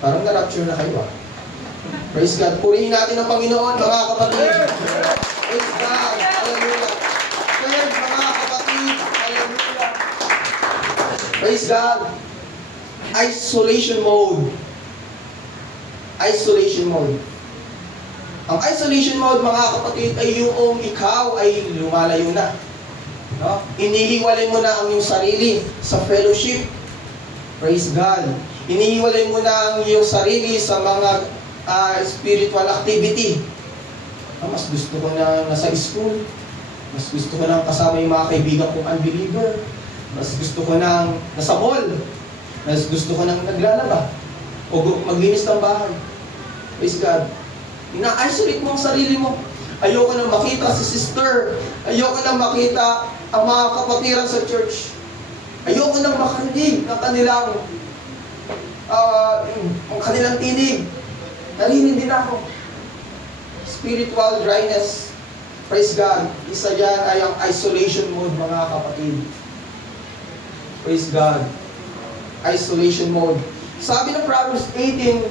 Parang na-rapture na kayo, Praise God. Purihin natin ang Panginoon, mga kapatid. Praise God. Hallelujah. Third, mga kapatid. Hallelujah. Praise God. Isolation mode. Isolation mode. Ang isolation mode, mga kapatid, ay yung ikaw ay lumalayo na. No? Inihiwalay mo na ang iyong sarili sa fellowship. Praise God. Inihiwalay mo na ang iyong sarili sa mga spiritual activity. Mas gusto ko na nasa school. Mas gusto ko na kasama yung mga kaibigan kong unbeliever. Mas gusto ko na nasa mall. Mas gusto ko na naglalaba. O maglinis ng bahay. Praise God. Ina-isolate mo ang sarili mo. Ayoko nang makita si sister. Ayoko nang makita ang mga kapatiran sa church. Ayoko nang makarinig ng kanilang tinig. Narinig din ako. Spiritual dryness. Praise God. Isa dyan ay ang isolation mode, mga kapatid. Praise God. Isolation mode. Sabi ng Proverbs 18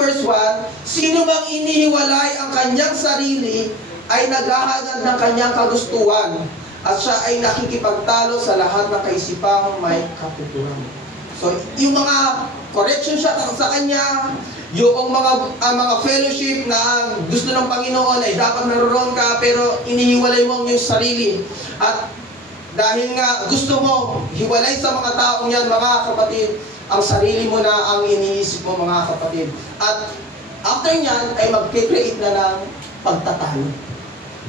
verse 1, "Sino bang inihiwalay ang kanyang sarili ay naghahangad ng kanyang kagustuhan, at siya ay nakikipagtalo sa lahat ng kaisipang may katuturan." So, yung mga correction siya sa kanya, yung mga fellowship na gusto ng Panginoon ay dapat naroon ka, pero inihiwalay mo ang iyong sarili. At dahil nga gusto mo hiwalay sa mga taong yan, mga kapatid, ang sarili mo na ang iniisip mo, mga kapatid. At after nyan ay mag-create na ng pagtatalo.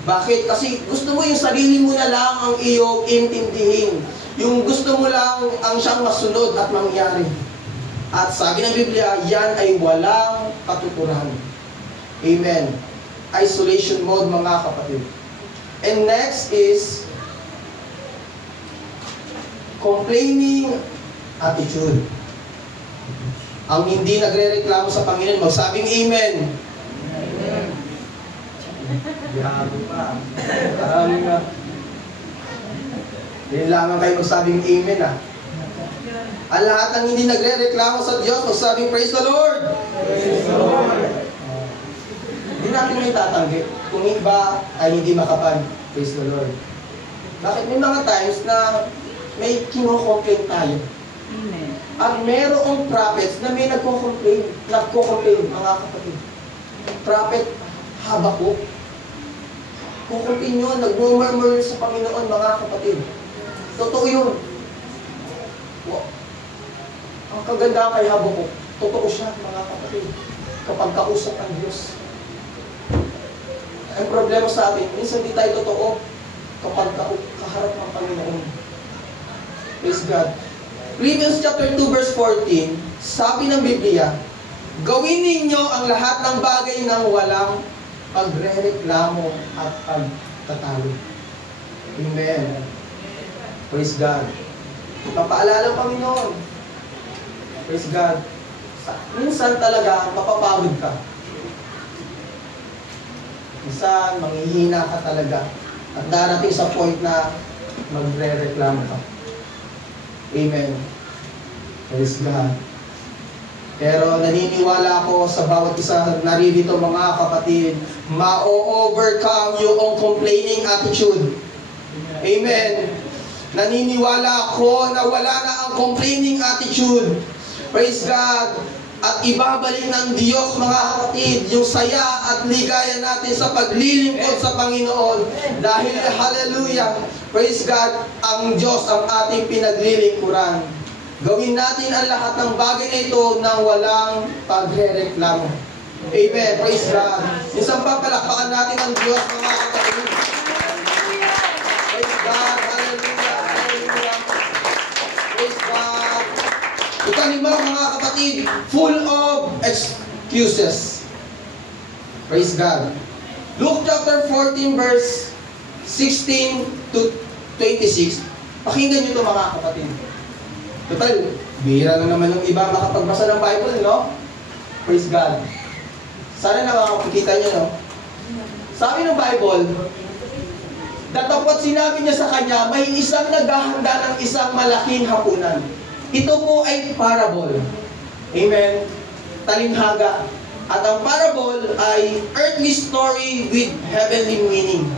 Bakit? Kasi gusto mo yung sarili mo na lang ang iyong intindihin. Yung gusto mo lang ang siyang masunod at mangyari. At sabi ng Biblia, yan ay walang katuturan. Amen. Isolation mode, mga kapatid. And next is complaining attitude. Ang hindi nagre-reklamo sa Panginoon, magsabing Amen. Amen. Grabe pa. Kailangan kayo magsabing Amen Ang lahat ng hindi nagre-reklamo sa Diyos, magsabing Praise the Lord. Praise the Lord. Hindi natin may tatanggi. Kung iba ay hindi makapan, praise the Lord. Bakit may mga times na may kino-complain tayo? Amen. At merong prophets na may nagko-complain, mga kapatid. Prophet Habakuk. Kukuntin yun, nag-murmur sa Panginoon, mga kapatid. Totoo yun. Wow. Ang kagandahan kay Habakuk, totoo siya, mga kapatid. Kapag kausap ang Diyos. Ang problema sa atin, minsan di tayo totoo kapag kaharap ang Panginoon. Praise God. Philippians chapter 2 verse 14, sabi ng Biblia, gawin ninyo ang lahat ng bagay ng walang pagre-reklamo at pagtatalo. Amen. Praise God. Papaalala ng Panginoon. Praise God. Minsan talaga, mapapagod ka. Minsan, manghihina ka talaga. At darating sa point na magre-reklamo ka. Amen. Praise God. Pero naniniwala ako sa bawat isa naririto, mga kapatid, ma-overcome yung complaining attitude. Amen. Naniniwala ako na wala na ang complaining attitude. Praise God. At ibabalik ng Diyos, mga kapatid, yung saya at ligaya natin sa paglilingkod sa Panginoon. Dahil, hallelujah, praise God, ang Diyos ang ating pinaglilingkuran. Gawin natin ang lahat ng bagay na ito nang walang pagre-reklamo. Amen. Praise God. Isang papalakpakan natin ang Diyos, mga kapatid. Praise God. Hallelujah. Hallelujah. Praise God. Ikalima, mga kapatid, full of excuses. Praise God. Luke chapter 14 verse 16 to 26. Pakinggan nyo ito, mga kapatid. Total, bihira lang naman yung iba makapagbasa ng Bible, no? Praise God. Sana nakakakita nyo, no? Sabi ng Bible, datapot sinabi niya sa kanya, may isang naghahanda ng isang malaking hapunan. Ito po ay parable. Amen? Talinghaga. At ang parable ay earthly story with heavenly meaning.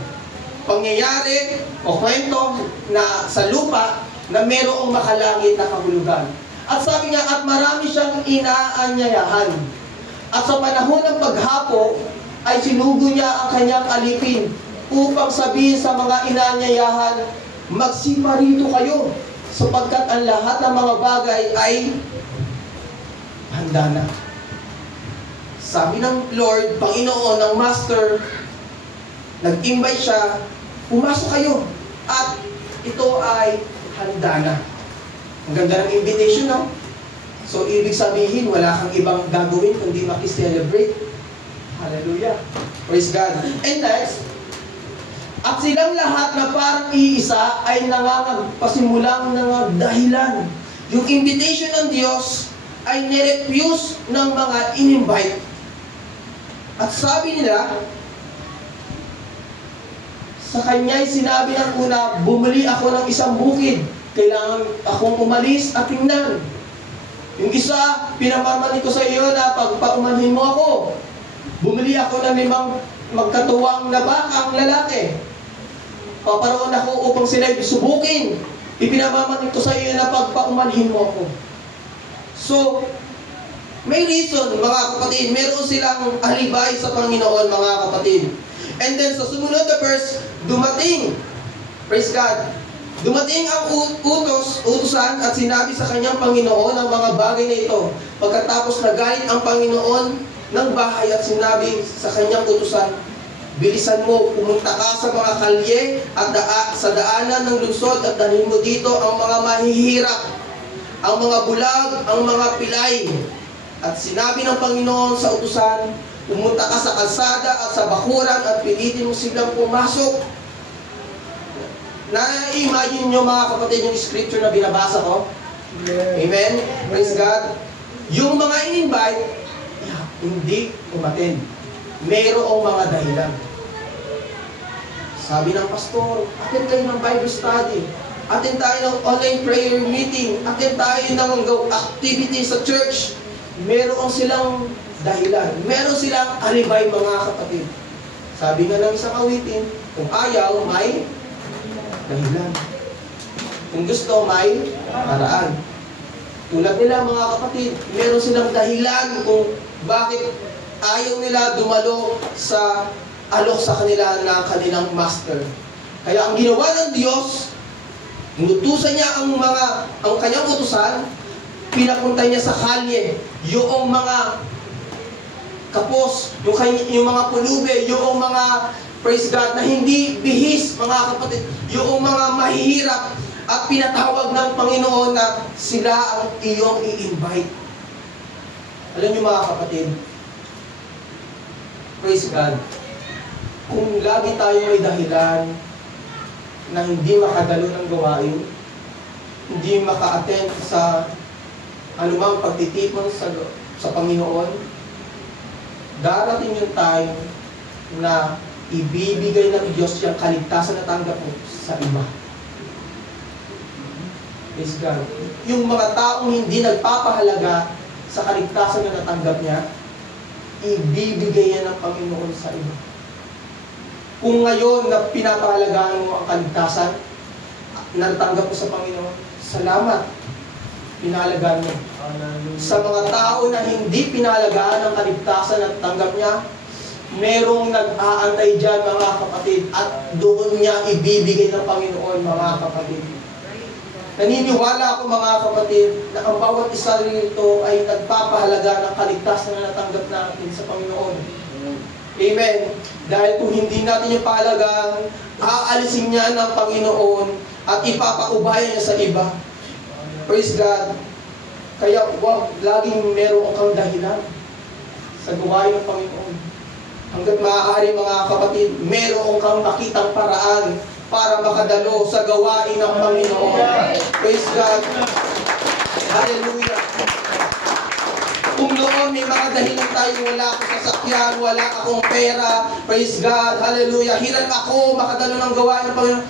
Pangyayari o kwento na sa lupa na mayroong makalangit na kahulugan. At sabi niya, at marami siyang inaanyayahan. At sa panahon ng paghapo, ay sinugo niya ang kanyang alipin upang sabihin sa mga inaanyayahan, magsipa rito kayo, sapagkat ang lahat ng mga bagay ay handa na. Sabi ng Lord, Panginoon, ng Master, nag-invite siya, pumasok kayo, at ito ay handa na. Ang ganda ng invitation, no? So, ibig sabihin, wala kang ibang gagawin kundi makiselebrate. Hallelujah. Praise God. And next, at silang lahat na parang iisa ay nangangagpasimulang ng dahilan. Yung invitation ng Diyos ay nirefuse ng mga in-invite. At sabi nila, sa kanya'y sinabi ng una, bumili ako ng isang bukid. Kailangan akong umalis at tingnan. Yung isa, pinamamanin ko sa iyo na pagpaumanhin mo ako. Bumili ako ng 5 magkatuwang na bakang lalaki. Paparoon ako upang sila'y subukin. Ipinamamanin ko sa iyo na pagpaumanhin mo ako. So, may reason, mga kapatid. Meron silang alibay sa Panginoon, mga kapatid. And then, sa sumunod na verse, dumating. Praise God. Dumating ang utusan at sinabi sa kanyang Panginoon ang mga bagay na ito. Pagkatapos nagalit ang Panginoon ng bahay at sinabi sa kanyang utusan, bilisan mo, pumunta ka sa mga kalye at sa daanan ng lungsod at dalhin mo dito ang mga mahihirap, ang mga bulag, ang mga pilay. At sinabi ng Panginoon sa utusan, pumunta ka sa kalsada at sa bakuran at pilitin mo silang pumasok. Na-imagine nyo mga kapatid yung scripture na binabasa ko? Amen? Praise God. Yung mga in-invite, hindi umattend. Mayroong mga dahilan. Sabi ng pastor, attend kayo ng Bible study. Attend tayo ng online prayer meeting. Attend tayo ng activity sa church. Mayroong silang dahilan. Meron silang alibay mga kapatid. Sabi nga ng isang awitin, kung ayaw, may dahilan. Kung gusto, may paraan. Tulad nila mga kapatid, meron silang dahilan kung bakit ayaw nila dumalo sa alok sa kanila na kanilang master. Kaya ang ginawa ng Diyos, inutusan niya ang kanyang utusan, pinapunta niya sa kalye, yung mga kapos, yung mga pulube, yung mga, praise God, na hindi bihis, mga kapatid, yung mga mahihirap, at pinatawag ng Panginoon na sila ang iyong i-invite. Alam niyo mga kapatid, praise God, kung lagi tayo may dahilan na hindi makadalo ng gawain, hindi maka-attend sa anumang pagtitipon sa Panginoon, darating yung time na ibibigay ng Diyos yung kaligtasan na tanggap mo sa iba. Praise God. Yung mga taong hindi nagpapahalaga sa kaligtasan na natanggap niya, ibibigay yan ng Panginoon sa iba. Kung ngayon na pinapahalagaan mo ang kaligtasan na natanggap mo sa Panginoon, salamat. Pinahalagaan mo. Sa mga tao na hindi pinahalagaan ang kaligtasan na natanggap niya, merong nag-aantay dyan mga kapatid at doon niya ibibigay ng Panginoon mga kapatid. Naniniwala ako mga kapatid na ang bawat isa rito ay nagpapahalaga ng kaligtasan na natanggap natin sa Panginoon. Amen. Dahil kung hindi natin yung pahalagaan, aalisin niya ng Panginoon at ipapaubayan niya sa iba. Praise God. Kaya wag laging meron kang dahilan sa gawain ng Panginoon. Hanggat maaari mga kapatid, meron kang makitang paraan para makadalo sa gawain ng Panginoon. Praise God. Hallelujah. Kung noon may mga dahilan tayo, wala akong sasakyan, wala akong pera, praise God, hallelujah, hirap ako makadalo ng gawain ng Panginoon.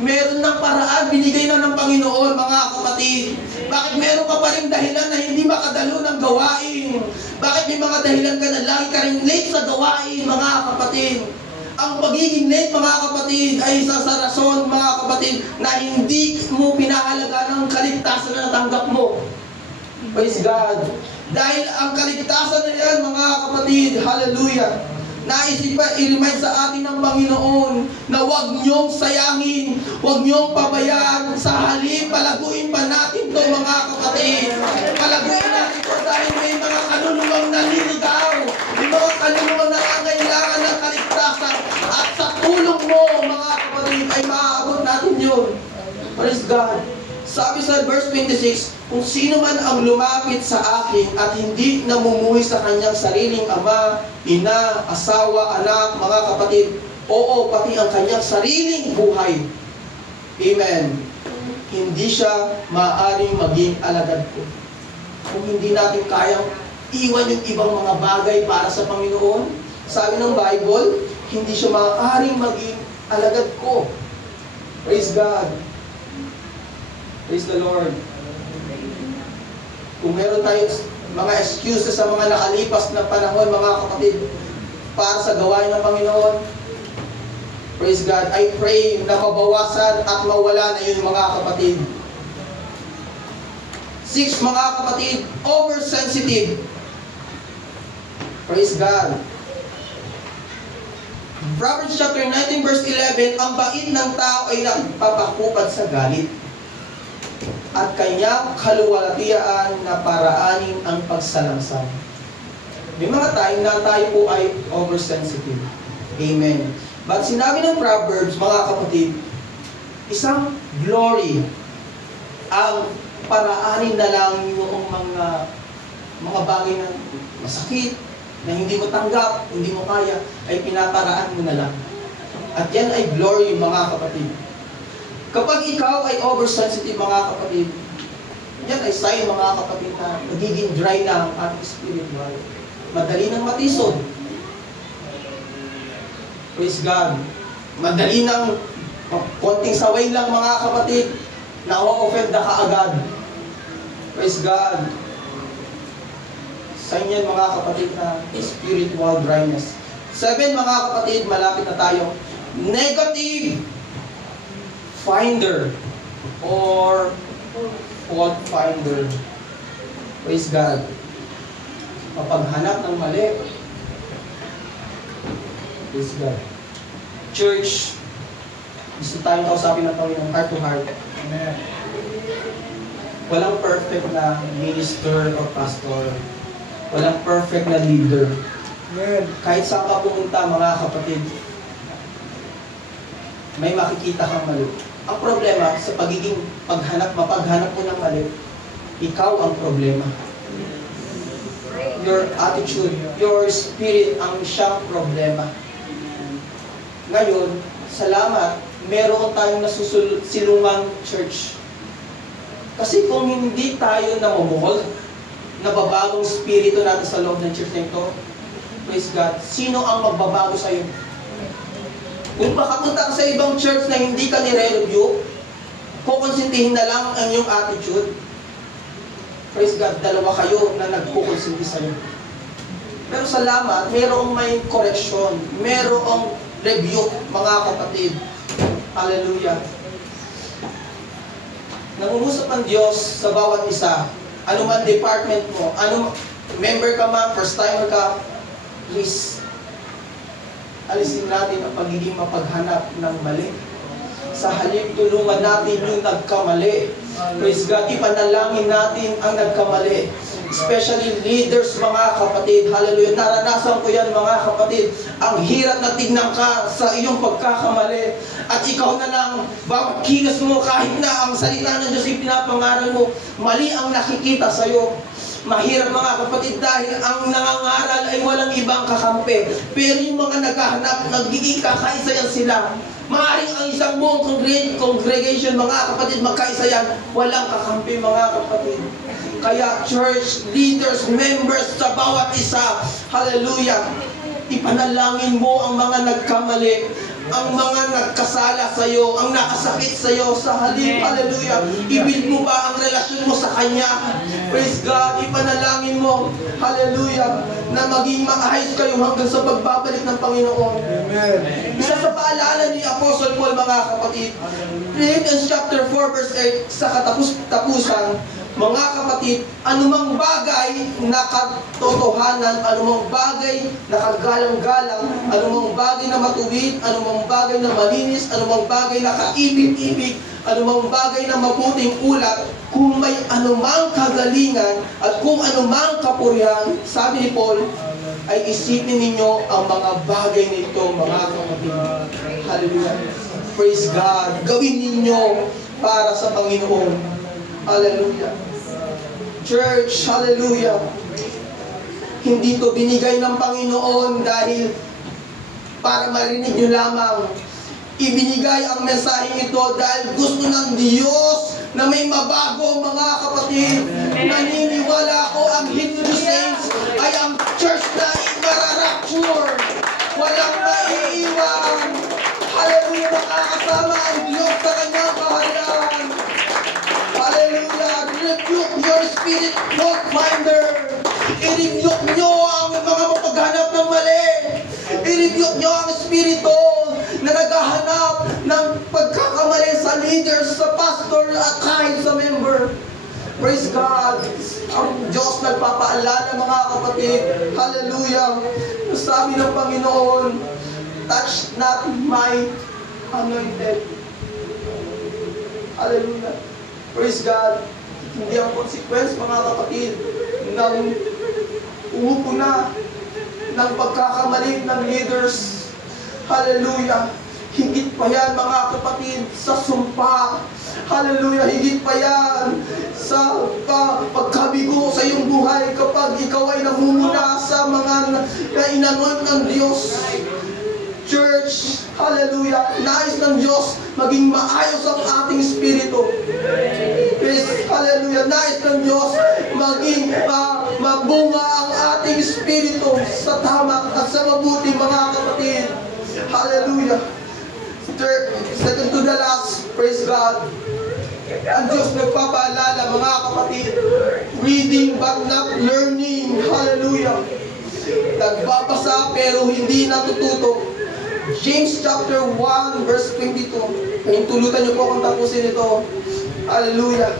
Meron ng paraan, binigay na ng Panginoon, mga kapatid. Bakit meron ka pa rin dahilan na hindi makadalo ng gawain? Bakit may mga dahilan ka na lagi ka rin late sa gawain, mga kapatid? Ang pagiging late, mga kapatid, ay isa sa rason, mga kapatid, na hindi mo pinahalaga ng kaligtasan na natanggap mo. Praise God. Dahil ang kaligtasan na yan, mga kapatid, hallelujah, naisip pa, i-remind sa atin ng Panginoon na huwag niyong sayangin, huwag niyong pabayaan, sa halip, palaguin pa natin ito, mga kapatid. Palaguin natin ito dahil may mga kaluluwang naliligaw, may mga kaluluwang nangangailangan ng kaligtasan, at sa tulong mo, mga kapatid, ay maaabot natin yun. Praise God. Sabi sa verse 26, kung sino man ang lumapit sa akin at hindi namumuhay sa kanyang sariling ama, ina, asawa, anak, mga kapatid, oo, pati ang kanyang sariling buhay. Amen. Hindi siya maaaring maging alagad ko. Kung hindi natin kayang iwan yung ibang mga bagay para sa Panginoon, sabi ng Bible, hindi siya maaaring maging alagad ko. Praise God. Praise the Lord. Kung meron tayong mga excuses sa mga nakalipas na panahon, mga kapatid, para sa gawain ng Panginoon, praise God, I pray na mabawasan at mawala na yun, mga kapatid. 6, mga kapatid, oversensitive. Praise God. Proverbs chapter 19 verse 11, ang bait ng tao ay nagpapakupad sa galit, at kanyang kaluwalhatian na paraanin ang pagsalamsam. May mga time na tayo po ay oversensitive. Amen. But sinabi ng Proverbs, mga kapatid, isang glory ang paraanin na lang yung mga bagay na masakit, na hindi mo tanggap, hindi mo kaya, ay pinaparaan mo na lang. At yan ay glory, mga kapatid. Kapag ikaw ay oversensitive, mga kapatid, yan ay sign, mga kapatid, na magiging dry na ang ating spiritual. Madali nang matisod. Praise God. Madali nang konting saway lang, mga kapatid, na-offend na kaagad. Praise God. Sign yan, mga kapatid, na spiritual dryness. 7, mga kapatid, malapit na tayo. Negative finder or fault finder. Praise God. Kapaghanap ng mali. Praise God. Church, gusto tayong kausapin ng Panginoon heart to heart. Amen. Walang perfect na minister o pastor. Walang perfect na leader. Amen. Kahit saan ka pumunta, mga kapatid, may makikita kang mali. Ang problema sa mapaghanap mo ng mali, ikaw ang problema. Your attitude, your spirit ang siyang problema. Ngayon, salamat, meron tayong nasusilungang church. Kasi kung hindi tayo namumuhol, nababagong spirito natin sa loob ng church na ito, praise God, sino ang magbabago sa iyo? Kung makapunta ka sa ibang church na hindi ka nire-review, kukonsintihin na lang ang iyong attitude. Praise God, dalawa kayo na nagkukonsinti sa iyo. Pero salamat, merong may correction, merong rebuke, mga kapatid. Hallelujah. Nangungusap ang Diyos sa bawat isa. Ano man department mo, member ka man, first timer ka, please, alisin natin ang pagiging mapaghanap ng mali. Sa halip, tulungan natin yung nagkamali. Praise God, ipanalangin natin ang nagkamali. Especially leaders, mga kapatid. Hallelujah. Naranasan ko yan, mga kapatid. Ang hirap na tignan ka sa iyong pagkakamali. At ikaw na lang, bawat kilos mo, kahit na ang salita ng Diyos yung pinapangaral mo, mali ang nakikita sa iyo. Mahirap, mga kapatid, dahil ang nangangaral ay walang ibang kakampi. Pero yung mga naghahanap, nagiging kakaisa yan sila. Maaaring ang isang buong congregation, mga kapatid, magkaisa yan. Walang kakampi, mga kapatid. Kaya church leaders, members sa bawat isa, hallelujah, ipanalangin mo ang mga nagkamali, ang mga nagkasala sa iyo, ang nakasakit sa iyo, sa halip, hallelujah, i-build mo ba ang relasyon mo sa Kanya? Praise God, ipanalangin mo, hallelujah, na maging maayos kayo hanggang sa pagbabalik ng Panginoon. Amen. Isa sa paalala ni Apostle Paul, mga kapatid, Philippians chapter 4 verse 8, sa katapusan, mga kapatid, anumang bagay na katotohanan, anumang bagay na kagalang-galang, anumang bagay na matuwid, anumang bagay na malinis, anumang bagay na kaibig-ibig, anumang bagay na mabuting ulat, kung may anumang kagalingan at kung anumang kapurihan, sabi ni Paul, ay isipin ninyo ang mga bagay nito, mga kapatid. Hallelujah. Praise God. Gawin ninyo para sa Panginoon. Hallelujah. Church, hallelujah. Hindi to binigay ng Panginoon dahil para marinig nyo lamang. Ibinigay ang mensaheng ito dahil gusto ng Diyos na may mabago, mga kapatid. Naniniwala ko ang Hindu Saints ay ang church na imararapture. Walang maiiwan. Hallelujah. Makakasama ang Diyos sa kanyang kahalaan. Hallelujah. Rebuke your spirit, fault finder. I-rebuke nyo ang mga mapaghanap ng mali. I-rebuke nyo ang espiritu na naghahanap ng pagkakamali sa leaders, sa pastor, at kahit sa member. Praise God. Ang Diyos nagpapaalala, mga kapatid. Hallelujah. Sabi ng Panginoon, touch not my anointed. Hallelujah. Praise God. Hindi ang consequence, mga kapatid, ng umupo na ng pagkakamali ng leaders. Hallelujah. Higit pa yan, mga kapatid, sa sumpa. Hallelujah. Higit pa yan sa pagkabigo sa iyong buhay kapag ikaw ay namumuna sa mga inanon ng Diyos. Church, hallelujah, nais ng Diyos maging maayos ang ating espiritu. Yes, hallelujah, nais ng Diyos maging mabunga ang ating espiritu sa tama at sa mabuti, mga kapatid. Hallelujah. Second to the last, praise God. Ang Diyos nagpapaalala, mga kapatid, reading but not learning. Hallelujah. Nagbabasa pero hindi natututo. James chapter 1 verse 22. Tulutan niyo po kung tapusin ito. Hallelujah.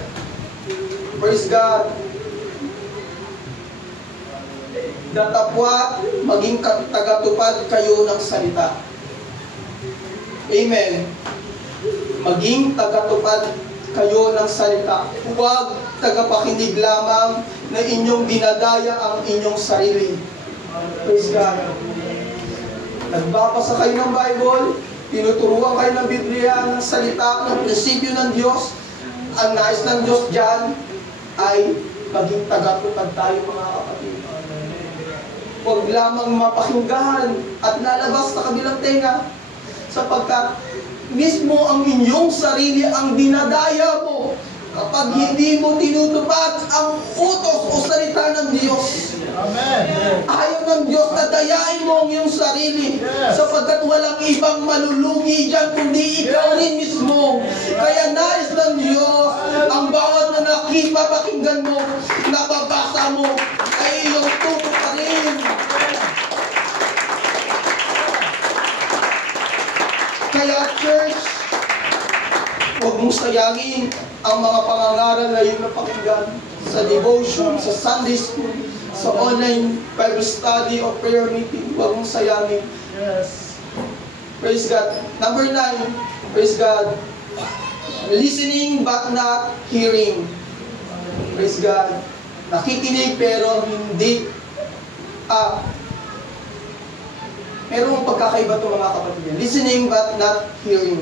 Praise God. Datapwat, maging tagatupad kayo ng salita. Amen. Maging tagatupad kayo ng salita. Huwag tagapakinig lamang na inyong dinadaya ang inyong sarili. Praise God. Nagbabasa kayo ng Bible, tinuturuan kayo ng Biblia, ng salita, ng prinsipyo ng Diyos. Ang nais ng Diyos dyan ay maging tagatupad tayo, mga kapatid. Huwag lamang mapakinggan at lalabas sa kabilang tenga, sapagkat mismo ang inyong sarili ang dinadaya mo kapag hindi mo tinutupad ang utos o salita ng Diyos. Amen. Ayaw ng Diyos na dayain mo ang iyong sarili, sapagkat walang ibang malulugi dyan kundi ikaw rin mismo. Kaya nais ng Diyos ang bawat na nakipapakinggan mo, nababasa mo, ay iyong tuto pa rin. Kaya church, huwag mong sayangin ang mga pangangaral na iyong napakinggan sa devotion, sa Sunday school, sa online Bible study o prayer meeting. Huwag mong sayangin. Yes. Praise God. Number 9, praise God. Listening but not hearing. Praise God. Nakikinig pero hindi merong pagkakaiba ito, mga kapatid. Listening but not hearing.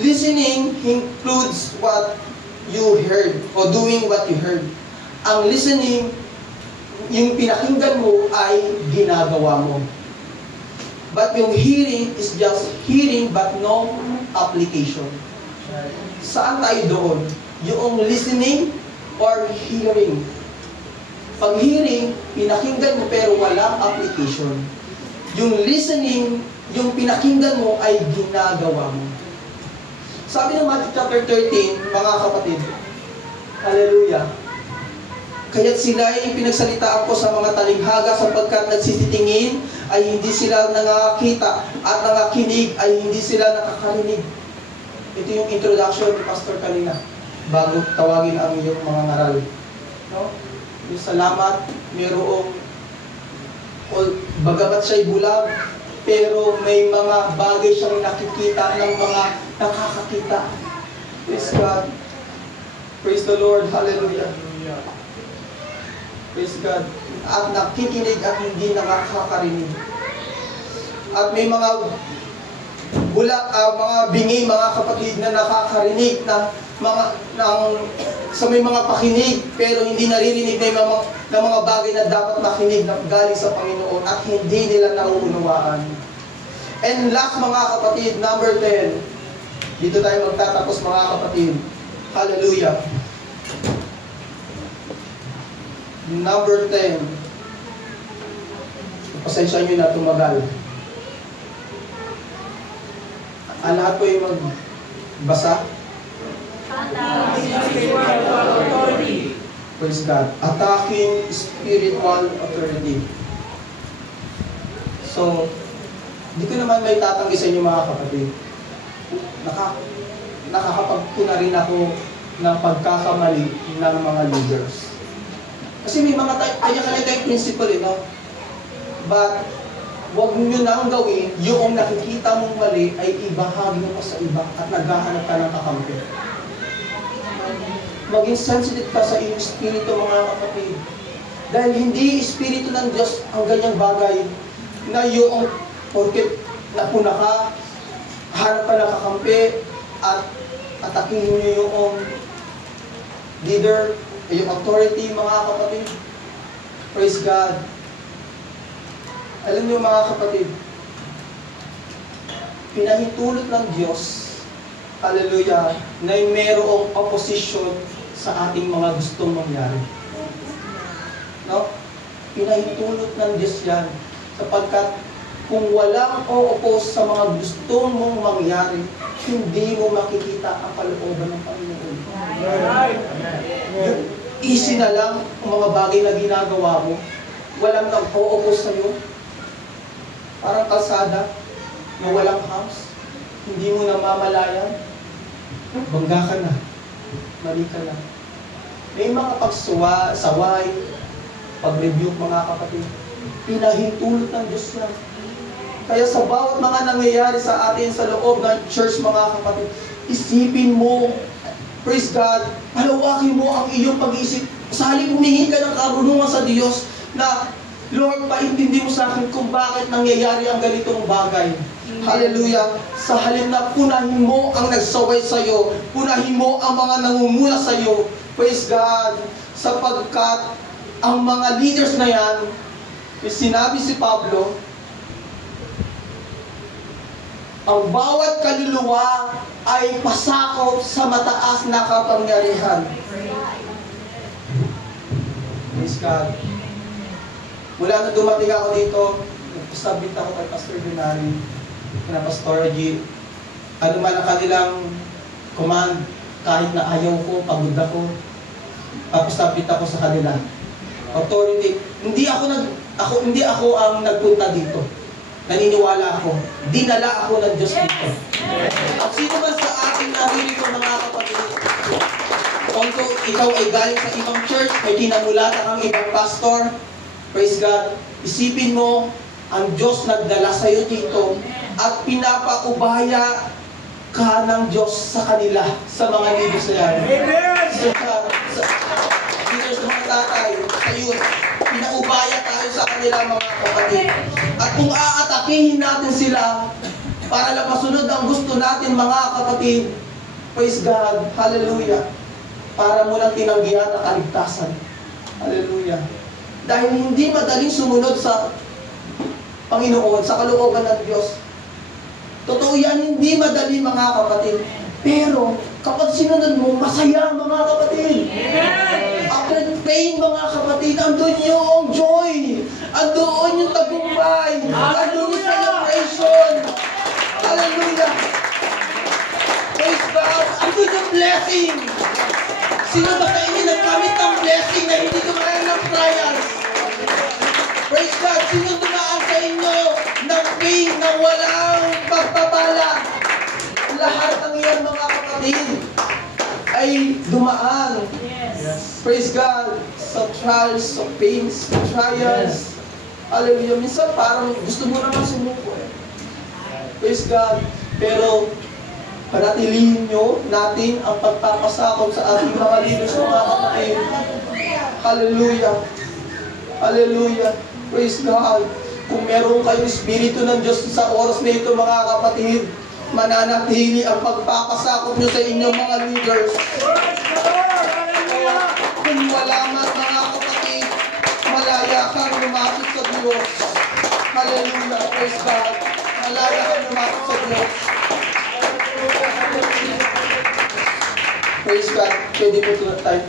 Listening includes what you heard o doing what you heard. Ang listening, yung pinakinggan mo ay ginagawa mo. But yung hearing is just hearing but no application. Saan tayo doon? Yung listening or hearing. Pag hearing, pinakinggan mo pero walang application. Yung listening, yung pinakinggan mo ay ginagawa mo. Sabi ng Matthew chapter 13, mga kapatid, hallelujah, kaya't sila ay pinagsalitaan ko sa mga talinghaga sapagkat nagsisitingin ay hindi sila nakakita at nakakinig ay hindi sila nakakarinig. Ito yung introduction ni Pastor kanina bago tawagin ang iyong mga ngaral. No? Yung salamat, mayroong bagamat siya'y bulag, pero may mga bagay siyang nakikita ng mga nakakakita. Praise God. Praise the Lord. Hallelujah. Praise God. At nakikinig at hindi nakakarinig. At may mga mga bingi, mga kapatid na nakakarinig sa may mga pakinig pero hindi naririnig na mga bagay na dapat makinig na galing sa Panginoon at hindi nila nauunawaan. And last, mga kapatid, number 10. Dito tayo magtatapos, mga kapatid. Hallelujah. Number 10. Pasensya nyo na tumagal. Ang lahat po yung magbasa. Praise God. Attacking spiritual authority. So, hindi ko naman may tatanggi sa inyo, mga kapatid. Nakakapagpuna rin ako ng pagkakamali ng mga leaders. Kasi may mga kanya-kanya tayong principle, no? But, huwag nyo nang gawin, yung nakikita mong mali ay ibahagi mo sa iba at naghahanap ka ng kakampi. Maging sensitive ka sa iyong espiritu, mga kapatid. Dahil hindi espiritu ng Diyos ang ganyang bagay na yung, porque napuna ka, harap ka ng kakampi, at atakin niyo yung leader, yung authority, mga kapatid. Praise God. Alam niyo mga kapatid, pinahintulot ng Diyos, hallelujah, na mayroong opposition sa ating mga gustong mangyari. No? Pinahintulot ng Diyos yan, sapagkat kung walang o-oppose sa mga gustong mong mangyari, hindi mo makikita ang kalooban ng Panginoon. Easy na lang ang mga bagay na ginagawa mo. Walang nag-o-oppose sa'yo. Parang kalsada na walang house. Hindi mo namamalayan. Bangga ka na. Mali ka na. May mga saway, pag-rebuke mga kapatid. Pinahintulot ng Diyos yan. Kaya sa bawat mga nangyayari sa atin sa loob ng church mga kapatid, isipin mo, praise God, palawakin mo ang iyong pag-iisip. Sa halip humingi ka ng karunungan sa Diyos na, Lord, paintindi mo sa akin kung bakit nangyayari ang ganitong bagay. Hallelujah. Sa halip na punahin mo ang nagsaway sa iyo, punahin mo ang mga nangunguna sa iyo. Praise God. Sapagkat ang mga leaders na yan, sinabi si Pablo, ang bawat kaluluwa ay pasakop sa mataas na kapangyarihan. Praise God. Mula na dumating ako dito, nag-submit ako kay Pastor Binari, na Pastor G. Ano man ang kanilang command, kahit na ayaw ko, pagod ako, papasabit ako sa kanila. Authority. Hindi ako ang nagpunta dito. Naniniwala ako. Dinala ako ng Diyos dito. At sino man sa ating naririnig ko mga kapatid, although ikaw ay galing sa ibang church, may kinamulatan kang ibang pastor, praise God, isipin mo, ang Diyos nagdala sa iyo dito at pinapaubaya ka ng Diyos sa kanila, sa mga leaders na yan. Amen! Sa leaders ng mga tatay, sa youth, pinaubaya tayo sa kanila mga kapatid. At kung aatakihin natin sila para lang masunod ang gusto natin mga kapatid, praise God, hallelujah, para mo lang tinanggihan ang kaligtasan. Hallelujah. Dahil hindi madaling sumunod sa Panginoon, sa kalooban ng Diyos. Totoo yan, hindi madali mga kapatid. Pero, kapag sinunod mo, masaya mga kapatid. After pain mga kapatid, andun yung joy. Andun yung tagumpay. Andun yung celebration. Hallelujah. Praise God. Andun yung blessing. Sino ba kayo nagkamit ng blessing na hindi dumaan ng trials? Praise God. Sino dumaan sa inyo ng pain na walang pagpapala? Lahat ng iyan mga kapatid ay dumaan. Yes. Praise God. Sa trials, sa pains, sa trials. Yes. Hallelujah. Minsan parang gusto mo naman sumuko eh. Praise God. Pero panatilihin nyo natin ang pagpapasakop sa ating mga leaders mga kapatid. Hallelujah. Hallelujah. Praise God. Kung meron kayong Espiritu ng Diyos sa oras na ito mga kapatid, mananatili ang pagpapasakop nyo sa inyong mga leaders. Kung wala man mga kapatid, malaya kang lumapit sa Diyos. Hallelujah. Praise God. Malaya kang lumapit sa Diyos. Praise God. Pwede po tayo